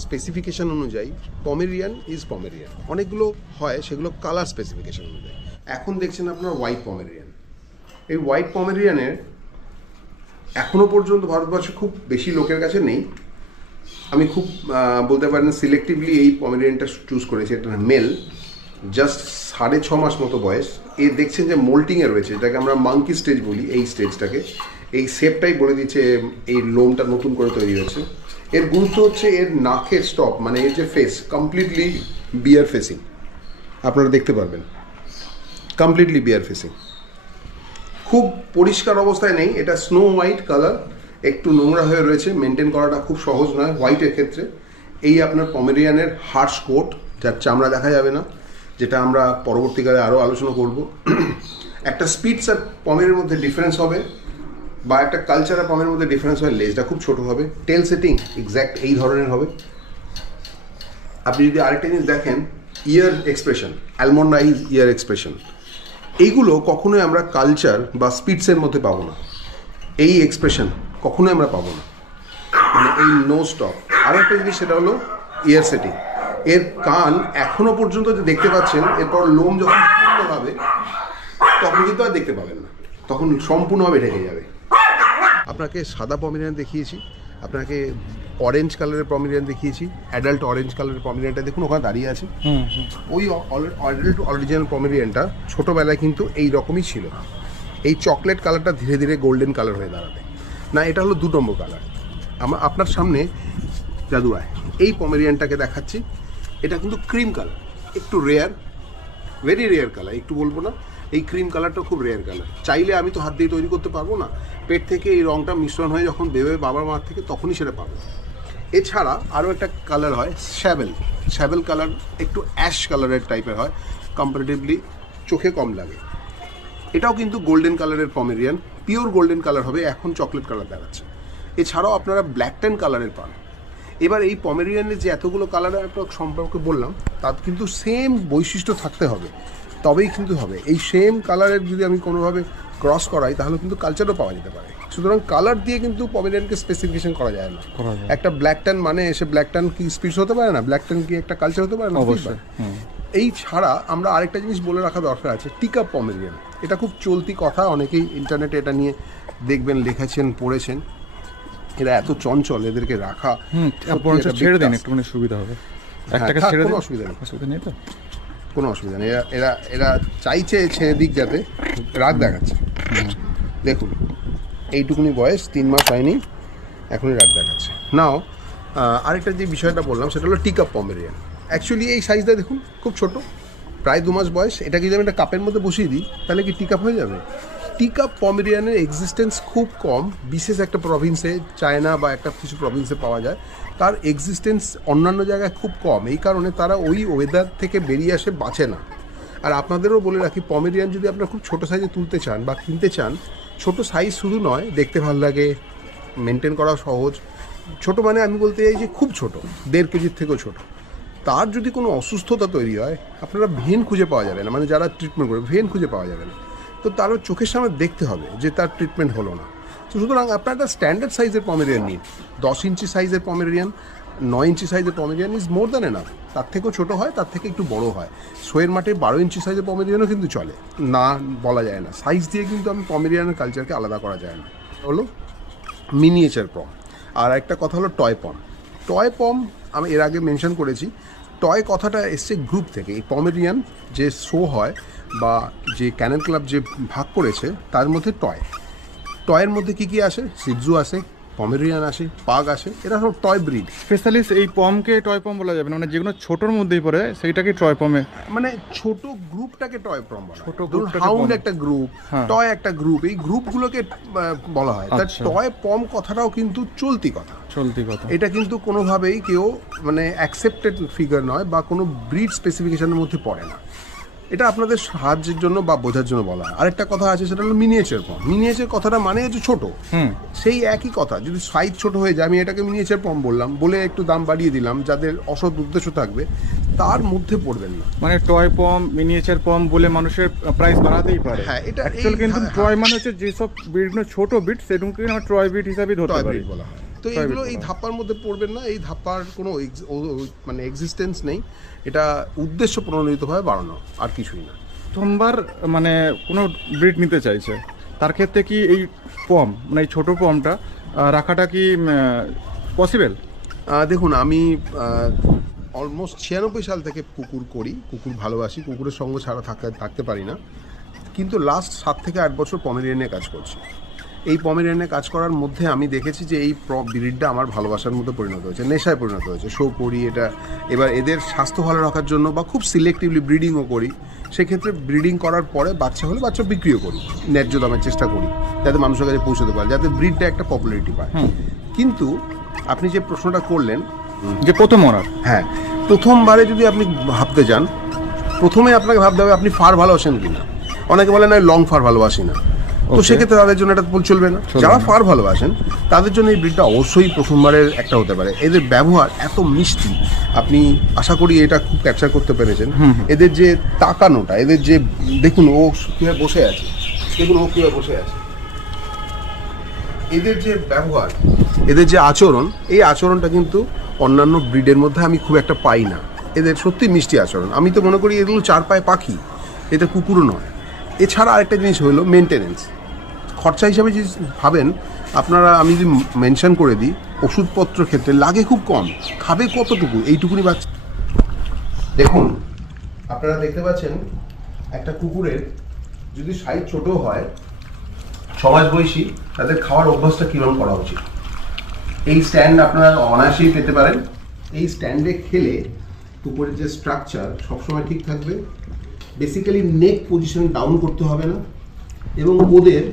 স্পেসিফিকেশান অনুযায়ী পমেরিয়ান ইজ পমেরিয়ান। অনেকগুলো হয়, সেগুলো কালার স্পেসিফিকেশান অনুযায়ী। এখন দেখছেন আপনার হোয়াইট পমেরিয়ান। এই হোয়াইট পমেরিয়ানের এখনও পর্যন্ত ভারতবর্ষে খুব বেশি লোকের কাছে নেই। আমি খুব বলতে পারেন সিলেক্টিভলি এই পমেরিয়ানটা চুজ করেছি। এটা মেল, জাস্ট 6.5 মাস মতো বয়স। দেখছেন যে মোল্টিংয়ে রয়েছে, এটাকে আমরা মাঙ্কি স্টেজ বলি। এই স্টেজটাকে, এই শেপটাই বলে দিচ্ছে এই লোমটা নতুন করে তৈরি হয়েছে। এর গুরুত্ব হচ্ছে এর নাকের স্টপ, মানে এর যে ফেস কমপ্লিটলি বিয়ার ফেসিং, আপনারা দেখতে পারবেন কমপ্লিটলি বিয়ার ফেসিং। খুব পরিষ্কার অবস্থায় নেই, এটা স্নো হোয়াইট কালার, একটু নোংরা হয়ে রয়েছে, মেনটেন করাটা খুব সহজ নয় হোয়াইটের ক্ষেত্রে। এই আপনার পমেরিয়ানের হার্শ কোট, যার চামড়া দেখা যাবে না, যেটা আমরা পরবর্তীকালে আরও আলোচনা করব। একটা স্পিটস আর পমের মধ্যে ডিফারেন্স হবে, বা একটা কালচার আর পমের মধ্যে ডিফারেন্স হয়, লেজটা খুব ছোট হবে, টেল সেটিং এক্স্যাক্ট এই ধরনের হবে। আপনি যদি আরেকটা জিনিস দেখেন, ear expression, almond eye ear expression, এইগুলো কখনোই আমরা কালচার বা স্পিটসের মধ্যে পাবো না। এই এক্সপ্রেশন কখনোই আমরা পাবো না, মানে এই নো স্টপ। আর একটা জিনিস, সেটা হলো ইয়ার সেটিং। এর কান এখনো পর্যন্ত যে দেখতে পাচ্ছেন, এরপর লোম যখন হবে তখন কিন্তু আর দেখতে পাবেন না, তখন সম্পূর্ণভাবে ঢেকে যাবে। আপনাকে সাদা পমেরিয়ান দেখিয়েছি, আপনাকে অরেঞ্জ কালারের পমেরিয়ান দেখিয়েছি, অ্যাডাল্ট অরেঞ্জ কালারের পমেরিয়ানটা দেখুন ওখানে দাঁড়িয়ে আছে। ওই অ্যাডাল্ট অরিজিনাল পমেরিয়ানটা ছোটোবেলায় কিন্তু এই রকমই ছিল। এই চকলেট কালারটা ধীরে ধীরে গোল্ডেন কালার হয়ে দাঁড়াবে না, এটা হলো 2 নম্বর কালার। আপনার সামনে জাদুরায় এই পমেরিয়ানটাকে দেখাচ্ছি। এটা কিন্তু ক্রিম কালার, একটু রেয়ার, ভেরি রেয়ার কালার, একটু বলবো না, এই ক্রিম কালারটা খুব রেয়ার কালার। চাইলে আমি তো হাত দিয়ে তৈরি করতে পারবো না, পেট থেকে এই রঙটা মিশ্রণ হয়ে যখন বেরোবে বাবার মার থেকে, তখনই সেটা পাবো। এছাড়া আরও একটা কালার হয় শ্যাবেল কালার, একটু অ্যাশ কালারের টাইপের হয়, কম্পারেটিভলি চোখে কম লাগে। এটাও কিন্তু গোল্ডেন কালারের পমেরিয়ান, পিওর গোল্ডেন কালার হবে, এখন চকলেট কালার দেখাচ্ছে। এছাড়াও আপনারা ব্ল্যাক ট্যান কালারের পান। এবার এই পমেরিয়ানের যে এতগুলো কালারের সম্পর্কে বললাম, তার কিন্তু সেম বৈশিষ্ট্য থাকতে হবে, তবেই কিন্তু হবে। এই সেম কালারের যদি আমি কোনোভাবে ক্রস করাই, তাহলে কিন্তু কালচারও পাওয়া যেতে পারে। সুতরাং কালার দিয়ে কিন্তু পমেরিয়ানকে স্পেসিফিকেশন করা যায় না। একটা ব্ল্যাক ট্যান মানে এসে ব্ল্যাক ট্যান কি স্পিচ হতে পারে না, ব্ল্যাক ট্যান কি একটা কালচার হতে পারে না? অবশ্যই। এই ছাড়া আমরা আরেকটা জিনিস বলে রাখা দরকার আছে, টিকা পমেরিয়ান। এটা খুব চলতি কথা, অনেকেই ইন্টারনেটে এটা নিয়ে দেখবেন, লিখেছেন, পড়েছেন। এরা এত চঞ্চল, এদেরকে রাখা ছেড়ে দেন, একটু সুবিধা হবে। কোনো অসুবিধা নেই। কোনো অসুবিধা নেই। এরা এরা এরা চাইছে ছেড়ে দিক, যাতে রাগ দেখাচ্ছে। দেখুন এইটুকুনি বয়স, 3 মাস হয়নি, এখনই রাগ দেখাচ্ছে। নাও আরেকটা যে বিষয়টা বললাম সেটা হলো টি কাপ পমেরিয়ান। অ্যাকচুয়ালি এই সাইজটা দেখুন খুব ছোট, প্রায় 2 মাস বয়স। এটাকে যদি আমি একটা কাপের মধ্যে বসিয়ে দিই তাহলে কি টি কাপ হয়ে যাবে? টি কাপ পমেরিয়ানের এক্সিস্টেন্স খুব কম, বিশেষ একটা প্রভিন্সে, চায়না বা একটা কিছু প্রভিন্সে পাওয়া যায়। তার এক্সিস্টেন্স অন্যান্য জায়গায় খুব কম, এই কারণে তারা ওই ওয়েদার থেকে বেরিয়ে আসে, বাঁচে না। আর আপনাদেরও বলে রাখি, পমেরিয়ান যদি আপনারা খুব ছোটো সাইজে তুলতে চান বা কিনতে চান, ছোট সাইজ শুধু নয়, দেখতে ভালো লাগে, মেনটেন করা সহজ। ছোট মানে আমি বলতে চাই যে খুব ছোট, 1.5 কেজির থেকেও ছোট। তার যদি কোনো অসুস্থতা তৈরি হয়, আপনারা ভেন খুঁজে পাওয়া যাবে না, মানে যারা ট্রিটমেন্ট করবে ভেন খুঁজে পাওয়া যাবে না। তো তারও চোখের সামনে দেখতে হবে যে তার ট্রিটমেন্ট হলো না। তো সুতরাং আপনার একটা স্ট্যান্ডার্ড সাইজের পমেরিয়ান নিন। 10 ইঞ্চি সাইজের পমেরিয়ান, 9 ইঞ্চি সাইজের Pomeranian is more than enough. তার থেকেও ছোটো হয়, তার থেকে একটু বড় হয়। শোয়ের মাঠে 12 ইঞ্চি সাইজের পমেরিয়ানও কিন্তু চলে, না বলা যায় না। সাইজ দিয়ে কিন্তু আমি পমেরিয়ানের কালচারকে আলাদা করা যায় না। হলো মিনিয়েচার পম। আর একটা কথা হলো টয় পম। টয় পম আমি এর আগে মেনশন করেছি। টয় কথাটা এসছে গ্রুপ থেকে। এই পমেরিয়ান যে শো হয় বা যে ক্যানেল ক্লাব যে ভাগ করেছে, তার মধ্যে টয়ের মধ্যে কী কী আসে? সিটজু আসে, পমেরিয়ান আসে, পাগ আসে, এরা সব টয় ব্রিড। স্পেশালিস্ট এই পমকে টয় পম বলা যাবে না, মানে যেগুলো ছোটোর মধ্যেই পড়ে সেইটাকে টয় পমে, মানে ছোট গ্রুপটাকে টয় পম বলা হয়। ছোট ধরুন গ্রুপটাকে হাউন্ড পম। একটা গ্রুপ, হ্যাঁ। টয় একটা গ্রুপ, এই গ্রুপগুলোকে বলা হয়। তার আচ্ছা। টয় পম কথাটাও কিন্তু চলতি কথা। চলতি কথা। এটা কিন্তু কোনোভাবেই কেউ মানে অ্যাকসেপ্টেড ফিগার নয় বা কোনো ব্রিড স্পেসিফিকেশনের মধ্যে পড়ে না। এটা আপনাদের সাহায্যের জন্য বা বোঝার জন্য বলা হয়। আরেকটা কথা আছে, সেটা হলো মিনিয়েচার পম। মিনিয়েচার কথাটা মানে হচ্ছে ছোট। সেই একই কথা, যদি সাইজ ছোট হয়ে যায়, আমি এটাকে মিনিয়েচার পম বললাম, বলে একটু দাম বাড়িয়ে দিলাম, যাদের অসৎ উদ্দেশ্য থাকবে তার মধ্যে পড়বেন না। মানে টয় পম, মিনিয়েচার পম বলে মানুষের প্রাইস বাড়াতেই পারে। হ্যাঁ, এটা অ্যাকচুয়াল কিন্তু টয় মানে হচ্ছে যেসব ব্রিডগুলো ছোট ব্রিড, সেগুলোকে আমরা টয় ব্রিড হিসাবে ধরতে টয় পারি। ব্রিড বলা হয়। তো এইগুলো এই ধাপ্পার মধ্যে পড়বেন না। এই ধাপ্পার কোনো মানে এক্সিস্টেন্স নেই। এটা উদ্দেশ্য প্রণোদিতভাবে বাড়ানো, আর কিছুই না। প্রথমবার মানে কোনো ব্রিড নিতে চাইছে, তার ক্ষেত্রে কি এই পম, মানে এই ছোটো পমটা রাখাটা কি পসিবল? দেখুন, আমি অলমোস্ট 96 সাল থেকে কুকুর করি, কুকুর ভালোবাসি, কুকুরের সঙ্গ ছাড়া থাকতে পারি না। কিন্তু লাস্ট 7 থেকে 8 বছর পমেরিয়ানে কাজ করছি। এই পমেরিয়ানে কাজ করার মধ্যে আমি দেখেছি যে এই ব্রিডটা আমার ভালোবাসার মতো পরিণত হয়েছে, নেশায় পরিণত হয়েছে। শো করি এটা, এবার এদের স্বাস্থ্য ভালো রাখার জন্য বা খুব সিলেক্টিভলি ব্রিডিংও করি। সেক্ষেত্রে ব্রিডিং করার পরে বাচ্চা হলে বাচ্চা বিক্রিও করি, ন্যায্য দামের চেষ্টা করি যাতে মানুষের কাছে পৌঁছতে পারে, যাতে ব্রিডটা একটা পপুলারিটি পায়। কিন্তু আপনি যে প্রশ্নটা করলেন যে প্রথম অনার, হ্যাঁ, প্রথমবারে যদি আপনি ভাবতে যান, প্রথমে আপনাকে ভাবতে হবে আপনি ফার ভালোবাসেন কিনা। অনেকে বলে না লং ফার ভালোবাসি না, তো সেক্ষেত্রে তাদের জন্য এটা চলবে না। যারা ফার ভালোবাসেন তাদের জন্য এই ব্রিডটা অবশ্যই প্রথমবারের একটা হতে পারে। এদের ব্যবহার এত মিষ্টি, আপনি আশা করি এটা খুব ক্যাপচার করতে পেরেছেন। এদের যে তাকানোটা, এদের যে দেখুন ও কীভাবে বসে আছে, দেখুন ও কীভাবে বসে আছে, এদের যে ব্যবহার, এদের যে আচরণ, এই আচরণটা কিন্তু অন্যান্য ব্রিডের মধ্যে আমি খুব একটা পাই না। এদের সত্যি মিষ্টি আচরণ। আমি তো মনে করি এগুলো 4 পায়ে পাখি, এটা কুকুরও নয়। এছাড়া আরেকটা জিনিস হলো মেনটেনেন্স। খরচা হিসাবে যদি ভাবেন আপনারা, আমি যদি মেনশন করে দিই, ওষুধপত্র ক্ষেত্রে লাগে খুব কম। খাবে কতটুকু, এইটুকুনি বাচ্চা। দেখুন, আপনারা দেখতে পাচ্ছেন একটা কুকুরের যদি সাইজ ছোট হয়, 6 মাস বয়সী, তাদের খাওয়ার অভ্যাসটা কীরকম করা উচিত। এই স্ট্যান্ড আপনারা অনায়াসেই পেতে পারেন। এই স্ট্যান্ডে খেলে কুকুরের যে স্ট্রাকচার সবসময় ঠিক থাকবে। বেসিক্যালি নেক পজিশন ডাউন করতে হবে না, এবং ওদের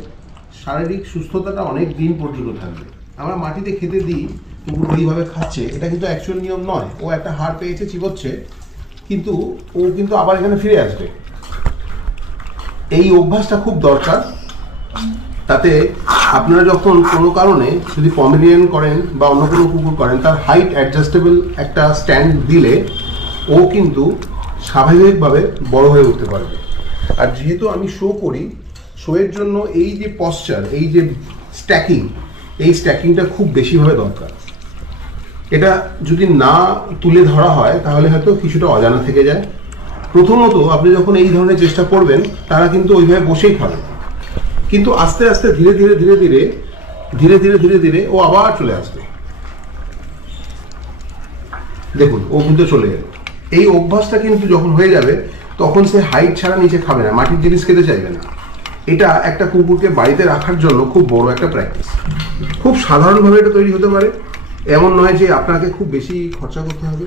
শারীরিক সুস্থতাটা অনেক দিন পর্যন্ত থাকবে। আমরা মাটিতে খেতে দিই, কুকুর ওইভাবে খাচ্ছে, এটা কিন্তু অ্যাকচুয়াল নিয়ম নয়। ও একটা হাড় পেয়েছে, চিবোচ্ছে, কিন্তু ও কিন্তু আবার এখানে ফিরে আসবে। এই অভ্যাসটা খুব দরকার। তাতে আপনারা যখন কোনো কারণে যদি পমেরিয়ান করেন বা অন্য কোনো কুকুর করেন, তার হাইট অ্যাডজাস্টেবল একটা স্ট্যান্ড দিলে ও কিন্তু স্বাভাবিকভাবে বড় হয়ে উঠতে পারবে। আর যেহেতু আমি শো করি, শোয়ের জন্য এই যে পশ্চার, এই যে স্ট্যাকিং, এই স্ট্যাকিংটা খুব বেশিভাবে দরকার। এটা যদি না তুলে ধরা হয় তাহলে হয়তো কিছুটা অজানা থেকে যায়। প্রথমত আপনি যখন এই ধরনের চেষ্টা করবেন, তারা কিন্তু ওইভাবে বসেই খাবে, কিন্তু আস্তে আস্তে ধীরে ধীরে ধীরে ধীরে ধীরে ধীরে ধীরে ধীরে ও আবার চলে আসবে। দেখুন, ও কিন্তু চলে গেল। এই অভ্যাসটা কিন্তু যখন হয়ে যাবে, তখন সে হাইট ছাড়া নিচে খাবে না, মাটির জিনিস খেতে চাইবে না। এটা একটা কুকুরকে বাড়িতে রাখার জন্য খুব বড় একটা প্র্যাকটিস। খুব সাধারণভাবে এটা তৈরি হতে পারে, এমন নয় যে আপনাকে খুব বেশি খরচা করতে হবে।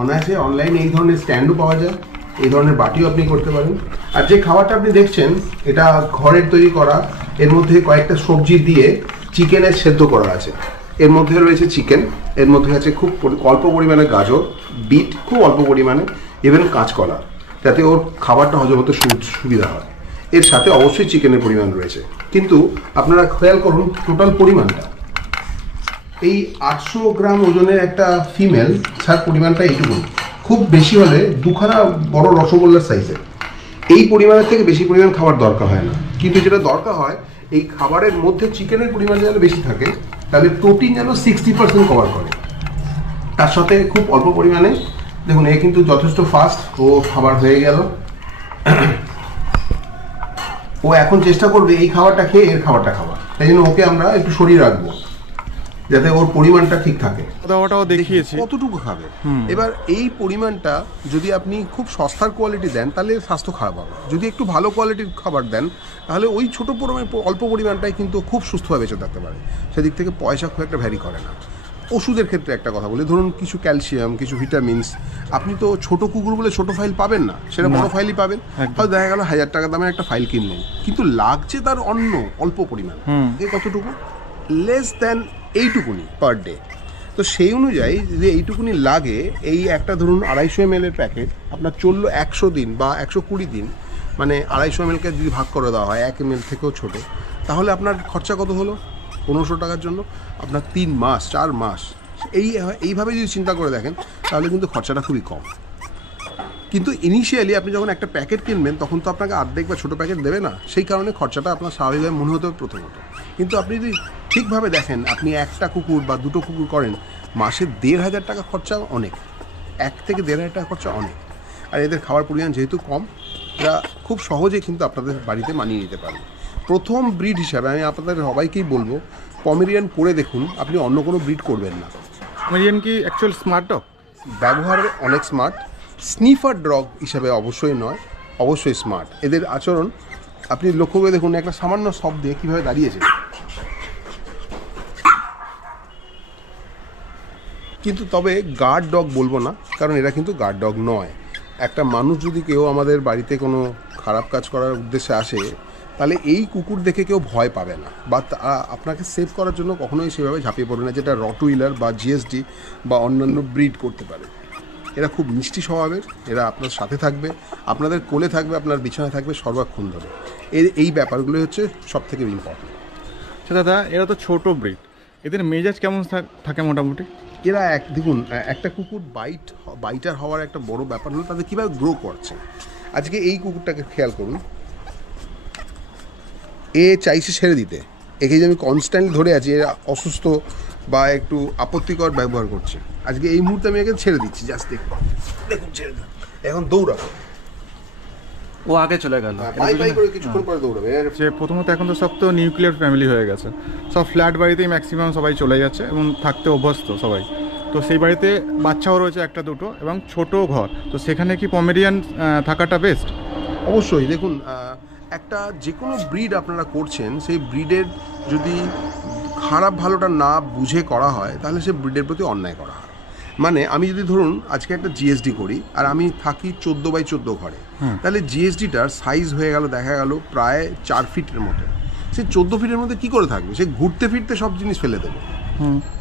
অনায়াসে অনলাইনে এই ধরনের স্ট্যান্ডও পাওয়া যায়, এই ধরনের বাটিও আপনি করতে পারেন। আর যে খাবারটা আপনি দেখছেন এটা ঘরের তৈরি করা, এর মধ্যে কয়েকটা সবজি দিয়ে চিকেনের সেদ্ধ করা আছে। এর মধ্যে রয়েছে চিকেন, এর মধ্যে আছে খুব অল্প পরিমাণে গাজর, বিট খুব অল্প পরিমাণে, ইভেন কাঁচকলা, যাতে ওর খাবারটা হজম হতে সুবিধা হয়। এর সাথে অবশ্যই চিকেনের পরিমাণ রয়েছে, কিন্তু আপনারা খেয়াল করুন টোটাল পরিমাণটা। এই 800 গ্রাম ওজনের একটা ফিমেল ছাড় পরিমাণটা এইটুকু, খুব বেশি হলে দুখানা বড় রসগোল্লার সাইজের। এই পরিমাণের থেকে বেশি পরিমাণ খাবার দরকার হয় না, কিন্তু যেটা দরকার হয় এই খাবারের মধ্যে চিকেনের পরিমাণ যেন বেশি থাকে, তাহলে প্রোটিন যেন 60% কভার করে। তার সাথে খুব অল্প পরিমাণে, দেখুন এ কিন্তু যথেষ্ট ফাস্ট, ও খাবার হয়ে গেল। ও এখন চেষ্টা করবে এই খাবারটা খেয়ে এর খাবারটা খাবার, তাই জন্য ওকে আমরা একটু সরিয়ে রাখবো যাতে ওর পরিমাণটা ঠিক থাকে। ওটাও দেখিয়েছি কতটুকু খাবে। এবার এই পরিমাণটা যদি আপনি খুব সস্তার কোয়ালিটি দেন তাহলে স্বাস্থ্য খারাপ হবে, যদি একটু ভালো কোয়ালিটির খাবার দেন তাহলে ওই ছোটো অল্প পরিমাণটাই কিন্তু খুব সুস্থভাবে বেঁচে থাকতে পারে। সেদিক থেকে পয়সা খুব একটা ভ্যারি করে না। ওষুধের ক্ষেত্রে একটা কথা বলি, ধরুন কিছু ক্যালসিয়াম, কিছু ভিটামিনস, আপনি তো ছোট কুকুর বলে ছোট ফাইল পাবেন না, সেটা বড় ফাইলই পাবেন। হয়তো দেখা গেল 1000 টাকা দামের একটা ফাইল কিনলেন, কিন্তু লাগছে তার অন্য অল্প পরিমাণ, কতটুকু, লেস দ্যান এইটুকুনি পার ডে। তো সেই অনুযায়ী যদি এইটুকুনি লাগে, এই একটা ধরুন 250 ml এর প্যাকেট আপনার চললো 100 দিন বা 120 দিন, মানে 250 ml-কে যদি ভাগ করে দেওয়া হয় 1 ml থেকেও ছোটো, তাহলে আপনার খরচা কত হলো 1500 টাকার জন্য, আপনার 3 মাস 4 মাস। এইভাবে যদি চিন্তা করে দেখেন তাহলে কিন্তু খরচাটা খুবই কম। কিন্তু ইনিশিয়ালি আপনি যখন একটা প্যাকেট কিনবেন তখন তো আপনাকে অর্ধেক বা ছোটো প্যাকেট দেবে না, সেই কারণে খরচাটা আপনার স্বাভাবিকভাবে মনে হতে হবে প্রথমত। কিন্তু আপনি যদি ঠিকভাবে দেখেন, আপনি একটা কুকুর বা দুটো কুকুর করেন, মাসে 1500 টাকা খরচা অনেক, 1 থেকে 1500 টাকা খরচা অনেক। আর এদের খাবার পরিমাণ যেহেতু কম, এরা খুব সহজে কিন্তু আপনাদের বাড়িতে মানিয়ে নিতে পারবে। প্রথম ব্রিড হিসাবে আমি আপনাদের সবাইকেই বলবো পমেরিয়ান করে দেখুন, আপনি অন্য কোনো ব্রিড করবেন না। পমেরিয়ান কি অ্যাকচুয়াল স্মার্ট ডগ? ব্যবহারে অনেক স্মার্ট, স্নিফার ডগ হিসাবে অবশ্যই নয়, অবশ্যই স্মার্ট। এদের আচরণ আপনি লক্ষ্য করে দেখুন, একটা সামান্য শব্দে কীভাবে দাঁড়িয়েছে। কিন্তু তবে গার্ড ডগ বলবো না, কারণ এরা কিন্তু গার্ড ডগ নয়। একটা মানুষ যদি কেউ আমাদের বাড়িতে কোনো খারাপ কাজ করার উদ্দেশ্যে আসে, তাহলে এই কুকুর দেখে কেউ ভয় পাবে না, বা আপনাকে সেভ করার জন্য কখনোই সেভাবে ঝাঁপিয়ে পড়বে না, যেটা রটউইলার বা জিএসডি বা অন্যান্য ব্রিড করতে পারে। এরা খুব মিষ্টি স্বভাবের, এরা আপনার সাথে থাকবে, আপনাদের কোলে থাকবে, আপনার বিছানায় থাকবে সর্বক্ষণ ধরে। এই ব্যাপারগুলো হচ্ছে সব থেকে ইম্পর্টেন্ট। আচ্ছা দাদা, এরা তো ছোট ব্রিড, এদের মেজাজ কেমন থাকে মোটামুটি? এরা দেখুন, একটা কুকুর বাইটার হওয়ার একটা বড় ব্যাপার হলো তাদের কীভাবে গ্রো করছে। আজকে এই কুকুরটাকে খেয়াল করুন, এ চাইছে ছেড়ে দিতে, একে যে আমি কনস্ট্যান্টলি ধরে আছি, এরা অসুস্থ বা একটু আপত্তিকর ব্যবহার করছে। আজকে এই মুহূর্তে আমি একে ছেড়ে দিচ্ছি, জাস্ট দেখুন ছেড়ে দিন, এখন দৌড়াবে, ও আগে চলে গেল, করে কিছুক্ষণ পরে দৌড়াবে। যে প্রথমত এখন তো সব তো নিউক্লিয়ার ফ্যামিলি হয়ে গেছে, সব ফ্ল্যাট বাড়িতেই ম্যাক্সিমাম সবাই চলে যাচ্ছে এবং থাকতে অভ্যস্ত সবাই। তো সেই বাড়িতে বাচ্চাও রয়েছে একটা দুটো এবং ছোট ঘর, তো সেখানে কি পমেরিয়ান থাকাটা বেস্ট? অবশ্যই। দেখুন, একটা যে কোনো ব্রিড আপনারা করছেন, সেই ব্রিডের যদি খারাপ ভালোটা না বুঝে করা হয় তাহলে সে ব্রিডের প্রতি অন্যায় করা হয়। মানে আমি যদি ধরুন আজকে একটা জিএসডি করি আর আমি থাকি 14x14 ঘরে, তাহলে জিএসডিটার সাইজ হয়ে গেল দেখা গেল প্রায় 4 ফিটের মতো। সে 14 ফিটের মধ্যে কী করে থাকবে? সে ঘুরতে ফিরতে সব জিনিস ফেলে দেবে।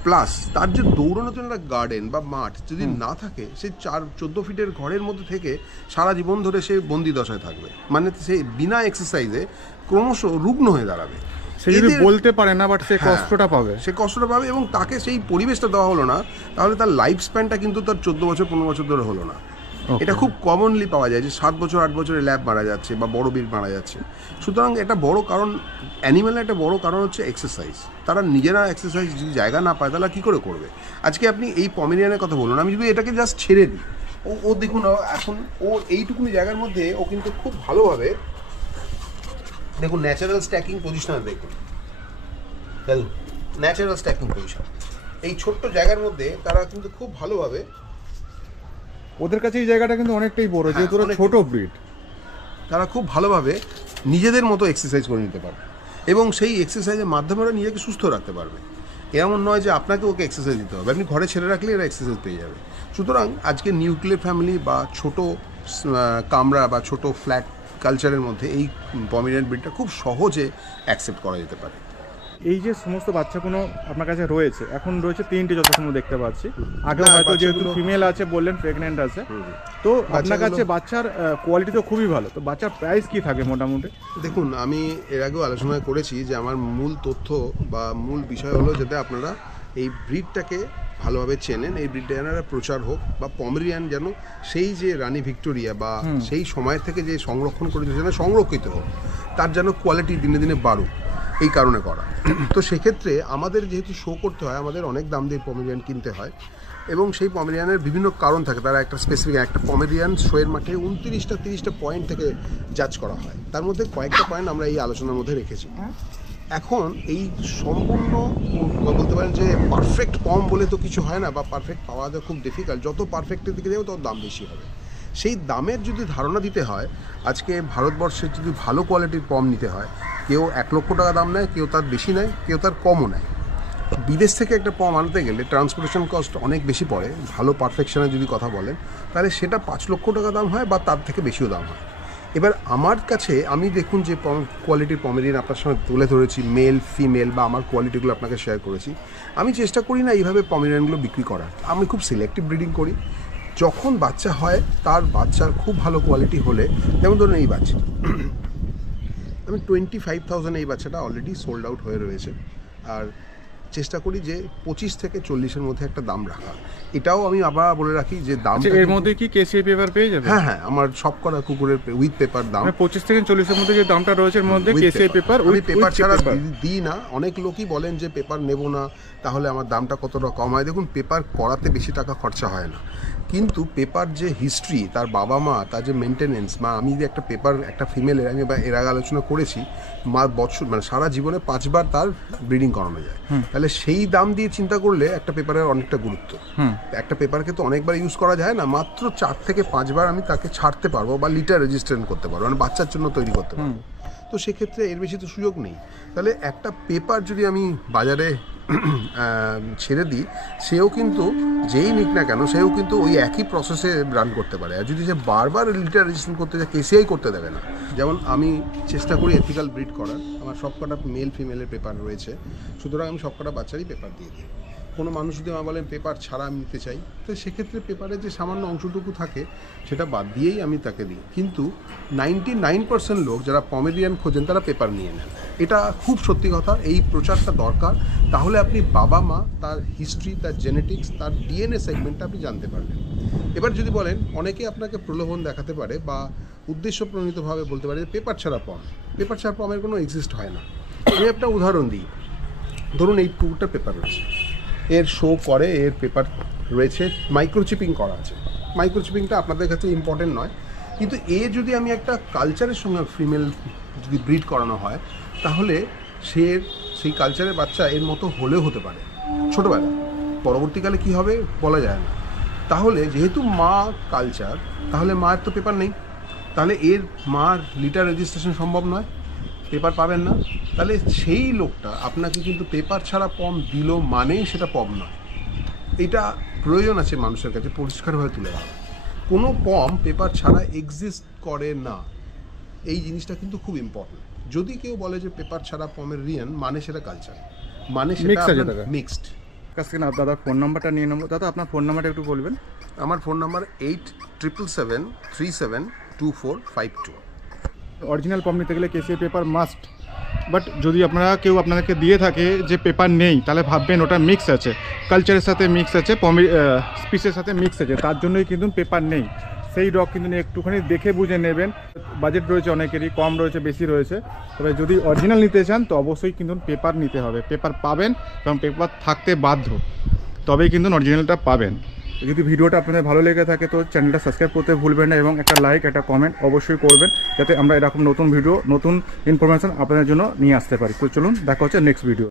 প্লাস তার যে দৌড়ানোর জন্য একটা গার্ডেন বা মাঠ যদি না থাকে, সে 14 ফিটের ঘরের মধ্যে থেকে সারা জীবন ধরে সে বন্দি দশায় থাকবে। মানে সে বিনা এক্সারসাইজে ক্রমশ রুগ্ন হয়ে দাঁড়াবে। সে যদি বলতে পারে না, বাট সে কষ্টটা পাবে, এবং তাকে সেই পরিবেশটা দেওয়া হলো না, তাহলে তার লাইফ স্প্যানটা কিন্তু তার 14 বছর 15 বছর ধরে হলো না। এটা খুব কমনলি পাওয়া যায় যে 7 বছর 8 বছরে ল্যাব মারা যাচ্ছে বা বড় বীর মারা যাচ্ছে। সুতরাং এটা বড় কারণ, অ্যানিম্যালের একটা বড় কারণ হচ্ছে এক্সারসাইজ। তারা নিজেরা এক্সারসাইজ যদি জায়গা না পায় তাহলে কী করে করবে? আজকে আপনি এই পমেরিয়ানের কথা বলুন, আমি যদি এটাকে জাস্ট ছেড়ে দিই, ও দেখুন এখন ও এইটুকুনি জায়গার মধ্যে ও কিন্তু খুব ভালোভাবে, দেখুন ন্যাচারাল স্ট্যাকিং পজিশন, দেখুন ন্যাচারাল স্ট্যাকিং পজিশন, এই ছোট্ট জায়গার মধ্যে তারা কিন্তু খুব ভালোভাবে ওদের কাছে এই জায়গাটা কিন্তু অনেকটাই বড়, হ্যাঁ, যেহেতু ওরা অনেক- ছোট ব্রিড। তারা খুব ভালোভাবে নিজেদের মতো এক্সারসাইজ করে নিতে পারবে এবং সেই এক্সারসাইজের মাধ্যমে ওরা নিজেকে সুস্থ রাখতে পারবে। এমন নয় যে আপনাকে ওকে এক্সারসাইজ দিতে হবে, আপনি ঘরে ছেড়ে রাখলে এরা এক্সারসাইজ পেয়ে যাবে। সুতরাং আজকে নিউক্লিয়ার ফ্যামিলি বা ছোট কামরা বা ছোট ফ্ল্যাট কালচারের মধ্যে এই পমেরিয়ান ব্রিডটা খুব সহজে অ্যাকসেপ্ট করা যেতে পারে। এই যে সমস্ত বাচ্চাগুলো আপনার কাছে রয়েছে, এখন রয়েছে 3টে যত সময় দেখতে পাচ্ছি। আগেও হ্যাঁ, হয়তো যেহেতু বাচ্চাগুলো- ফিমেল আছে বললেন, প্রেগনেন্ট আছে, তো আপনার কাছে বাচ্চার কোয়ালিটি তো খুবই ভালো। তো বাচ্চার প্রাইস কি থাকে মোটামুটি? দেখুন, আমি এর আগেও আলোচনা করেছি যে আমার মূল তথ্য বা মূল বিষয় হলো যাতে আপনারা এই ব্রিডটাকে ভালোভাবে চেনেন, এই ব্রিডটা যেন প্রচার হোক, বা পমেরিয়ান যেন সেই যে রানী ভিক্টোরিয়া বা সেই সময় থেকে যে সংরক্ষণ করেছে যেন সংরক্ষিত হোক, তার যেন কোয়ালিটি দিনে দিনে বাড়ুক, এই কারণে করা। তো সেক্ষেত্রে আমাদের যেহেতু শো করতে হয়, আমাদের অনেক দাম দিয়ে পমেরিয়ান কিনতে হয় এবং সেই পমেরিয়ানের বিভিন্ন কারণ থাকে। তারা একটা স্পেসিফিক একটা পমেরিয়ান শোয়ের মাঠে 29-30টা পয়েন্ট থেকে জাজ করা হয়, তার মধ্যে কয়েকটা পয়েন্ট আমরা এই আলোচনার মধ্যে রেখেছি। এখন এই সম্পূর্ণ বলতে পারেন যে পারফেক্ট পম বলে তো কিছু হয় না, বা পারফেক্ট পাওয়া যায় খুব ডিফিকাল্ট। যত পারফেক্টের দিকে যাবে তত দাম বেশি হবে। সেই দামের যদি ধারণা দিতে হয়, আজকে ভারতবর্ষে যদি ভালো কোয়ালিটির পম নিতে হয়, কেউ 1 লক্ষ টাকা দাম নেয়, কেউ তার বেশি নেয়, কেউ তার কমও নেয়। বিদেশ থেকে একটা পম আনতে গেলে ট্রান্সপোর্টেশন কস্ট অনেক বেশি পড়ে। ভালো পারফেকশনের যদি কথা বলেন তাহলে সেটা 5 লক্ষ টাকা দাম হয় বা তার থেকে বেশিও দাম হয়। এবার আমার কাছে আমি দেখুন যে কোয়ালিটির পমেরিয়ান আপনার সঙ্গে তুলে ধরেছি, মেল ফিমেল বা আমার কোয়ালিটিগুলো আপনাকে শেয়ার করেছি। আমি চেষ্টা করি না এইভাবে পমেরিয়ানগুলো বিক্রি করার, আমি খুব সিলেক্টিভ ব্রিডিং করি। যখন বাচ্চা হয় তার বাচ্চার খুব ভালো কোয়ালিটি হলে, যেমন ধরুন এই বাচ্চা, আমি 25,000 এই বাচ্চাটা অলরেডি সোল্ড আউট হয়ে রয়েছে। আর চেষ্টা করি যে 25 থেকে 40-এর মধ্যে একটা দাম রাখা। এটাও আমি আবার বলে রাখি যে দাম এর মধ্যে কি কেসিআই পেপার পেয়ে যাবে? হ্যাঁ হ্যাঁ, আমার সব করা কুকুরের উইথ পেপার দাম 25 থেকে 40-এর মধ্যে যে দামটা রয়েছে এর মধ্যে কেসিআই পেপার, আমি পেপার ছাড়া দিই না। অনেক লোকই বলেন যে পেপার নেব না, তাহলে আমার দামটা কতটা কম হয়। দেখুন, পেপার করাতে বেশি টাকা খরচা হয় না, কিন্তু পেপার যে হিস্ট্রি, তার বাবা মা, তার যে মেনটেনেন্স, বা আমি যে একটা পেপার একটা ফিমেলের, আমি এর আগে আলোচনা করেছি, বছর মানে সারা জীবনে 5 বার তার ব্রিডিং করানো যায়, তাহলে সেই দাম দিয়ে চিন্তা করলে একটা পেপারের অনেকটা গুরুত্ব। একটা পেপারকে তো অনেকবার ইউজ করা যায় না, মাত্র 4 থেকে 5 বার আমি তাকে ছাড়তে পারবো বা লিটার রেজিস্ট্রেশন করতে পারবো, মানে বাচ্চার জন্য তৈরি করতে পারবো। তো সেক্ষেত্রে এর বেশি তো সুযোগ নেই। তাহলে একটা পেপার যদি আমি বাজারে ছেড়ে দিই, সেও কিন্তু যেই নিক না কেন সেও কিন্তু ওই একই প্রসেসে রান করতে পারে। আর যদি সে বারবার লিটার রেজিস্ট্রেশন করতে যায়, কেসিআই করতে দেবে না। যেমন আমি চেষ্টা করি এথিক্যাল ব্রিড করার, আমার সবকটা মেল ফিমেলের পেপার রয়েছে, সুতরাং আমি সবকটা বাচ্চারই পেপার দিয়ে দিই। কোনো মানুষ যদি আমার বলেন পেপার ছাড়া আমি নিতে চাই, তো সেক্ষেত্রে পেপারের যে সামান্য অংশটুকু থাকে সেটা বাদ দিয়েই আমি তাকে দিই। কিন্তু 99% লোক যারা পমেরিয়ান খোঁজেন তারা পেপার নিয়ে নেন, এটা খুব সত্যি কথা। এই প্রচারটা দরকার, তাহলে আপনি বাবা মা, তার হিস্ট্রি, তার জেনেটিক্স, তার ডিএনএ সেগমেন্টটা আপনি জানতে পারবেন। এবার যদি বলেন, অনেকে আপনাকে প্রলোভন দেখাতে পারে বা উদ্দেশ্যপ্রণীতভাবে বলতে পারে যে পেপার ছাড়া পম, পেপার ছাড়া পমের কোনো এক্সিস্ট হয় না। আমি একটা উদাহরণ দিই, ধরুন এই কুকুরটার পেপার রয়েছে, এর শো করে, এর পেপার রয়েছে, মাইক্রোচিপিং করা আছে। মাইক্রোচিপিংটা আপনাদের কাছে ইম্পর্টেন্ট নয়, কিন্তু যদি আমি একটা কালচারের সঙ্গে ফিমেল যদি ব্রিড করানো হয়, তাহলে সেই কালচারের বাচ্চা এর মতো হলেও হতে পারে ছোটোবেলা, পরবর্তীকালে কি হবে বলা যায় না। তাহলে যেহেতু মা কালচার, তাহলে মায়ের তো পেপার নেই, তাহলে এর মার লিটার রেজিস্ট্রেশন সম্ভব নয়, পেপার পাবেন না। তাহলে সেই লোকটা আপনাকে কিন্তু পেপার ছাড়া পম দিল মানেই সেটা পম নয়। এটা প্রয়োজন আছে মানুষের কাছে পরিষ্কারভাবে তুলে ধরা। কোনো পম পেপার ছাড়া এক্সিস্ট করে না, এই জিনিসটা কিন্তু খুব ইম্পর্টেন্ট। যদি কেউ বলে যে পেপার ছাড়া পমের রিয়ান, মানে সেটা কালচার, মানে সেটা মিক্সড। কাছ থেকে দাদার ফোন নাম্বারটা নিয়ে নেবো। দাদা, আপনার ফোন নাম্বারটা একটু বলবেন। আমার ফোন নাম্বার 8777372452। অরিজিনাল পম নিতে গেলে কেসিআই পেপার মাস্ট, বাট যদি আপনাদেরকে দিয়ে থাকে যে পেপার নেই, তাহলে ভাববেন ওটা মিক্স আছে, কালচারের সাথে মিক্স আছে, স্পিসের সাথে মিক্স আছে, তার জন্যই কিন্তু পেপার নেই। সেই ডগ কিন্তু একটুখানি দেখে বুঝে নেবেন। বাজেট রয়েছে অনেকেরই, কম রয়েছে, বেশি রয়েছে, তবে যদি অরিজিনাল নিতে চান তো অবশ্যই কিন্তু পেপার নিতে হবে। পেপার পাবেন, কারণ পেপার থাকতে বাধ্য, তবেই কিন্তু অরিজিনালটা পাবেন। যদি ভিডিওটা আপনাদের ভালো লেগে থাকে তো চ্যানেলটা সাবস্ক্রাইব করতে ভুলবেন না, এবং একটা লাইক, একটা কমেন্ট অবশ্যই করবেন, যাতে আমরা এরকম নতুন ভিডিও, নতুন ইনফরমেশন আপনাদের জন্য নিয়ে আসতে পারি। তো চলুন, দেখা হচ্ছে নেক্সট ভিডিও।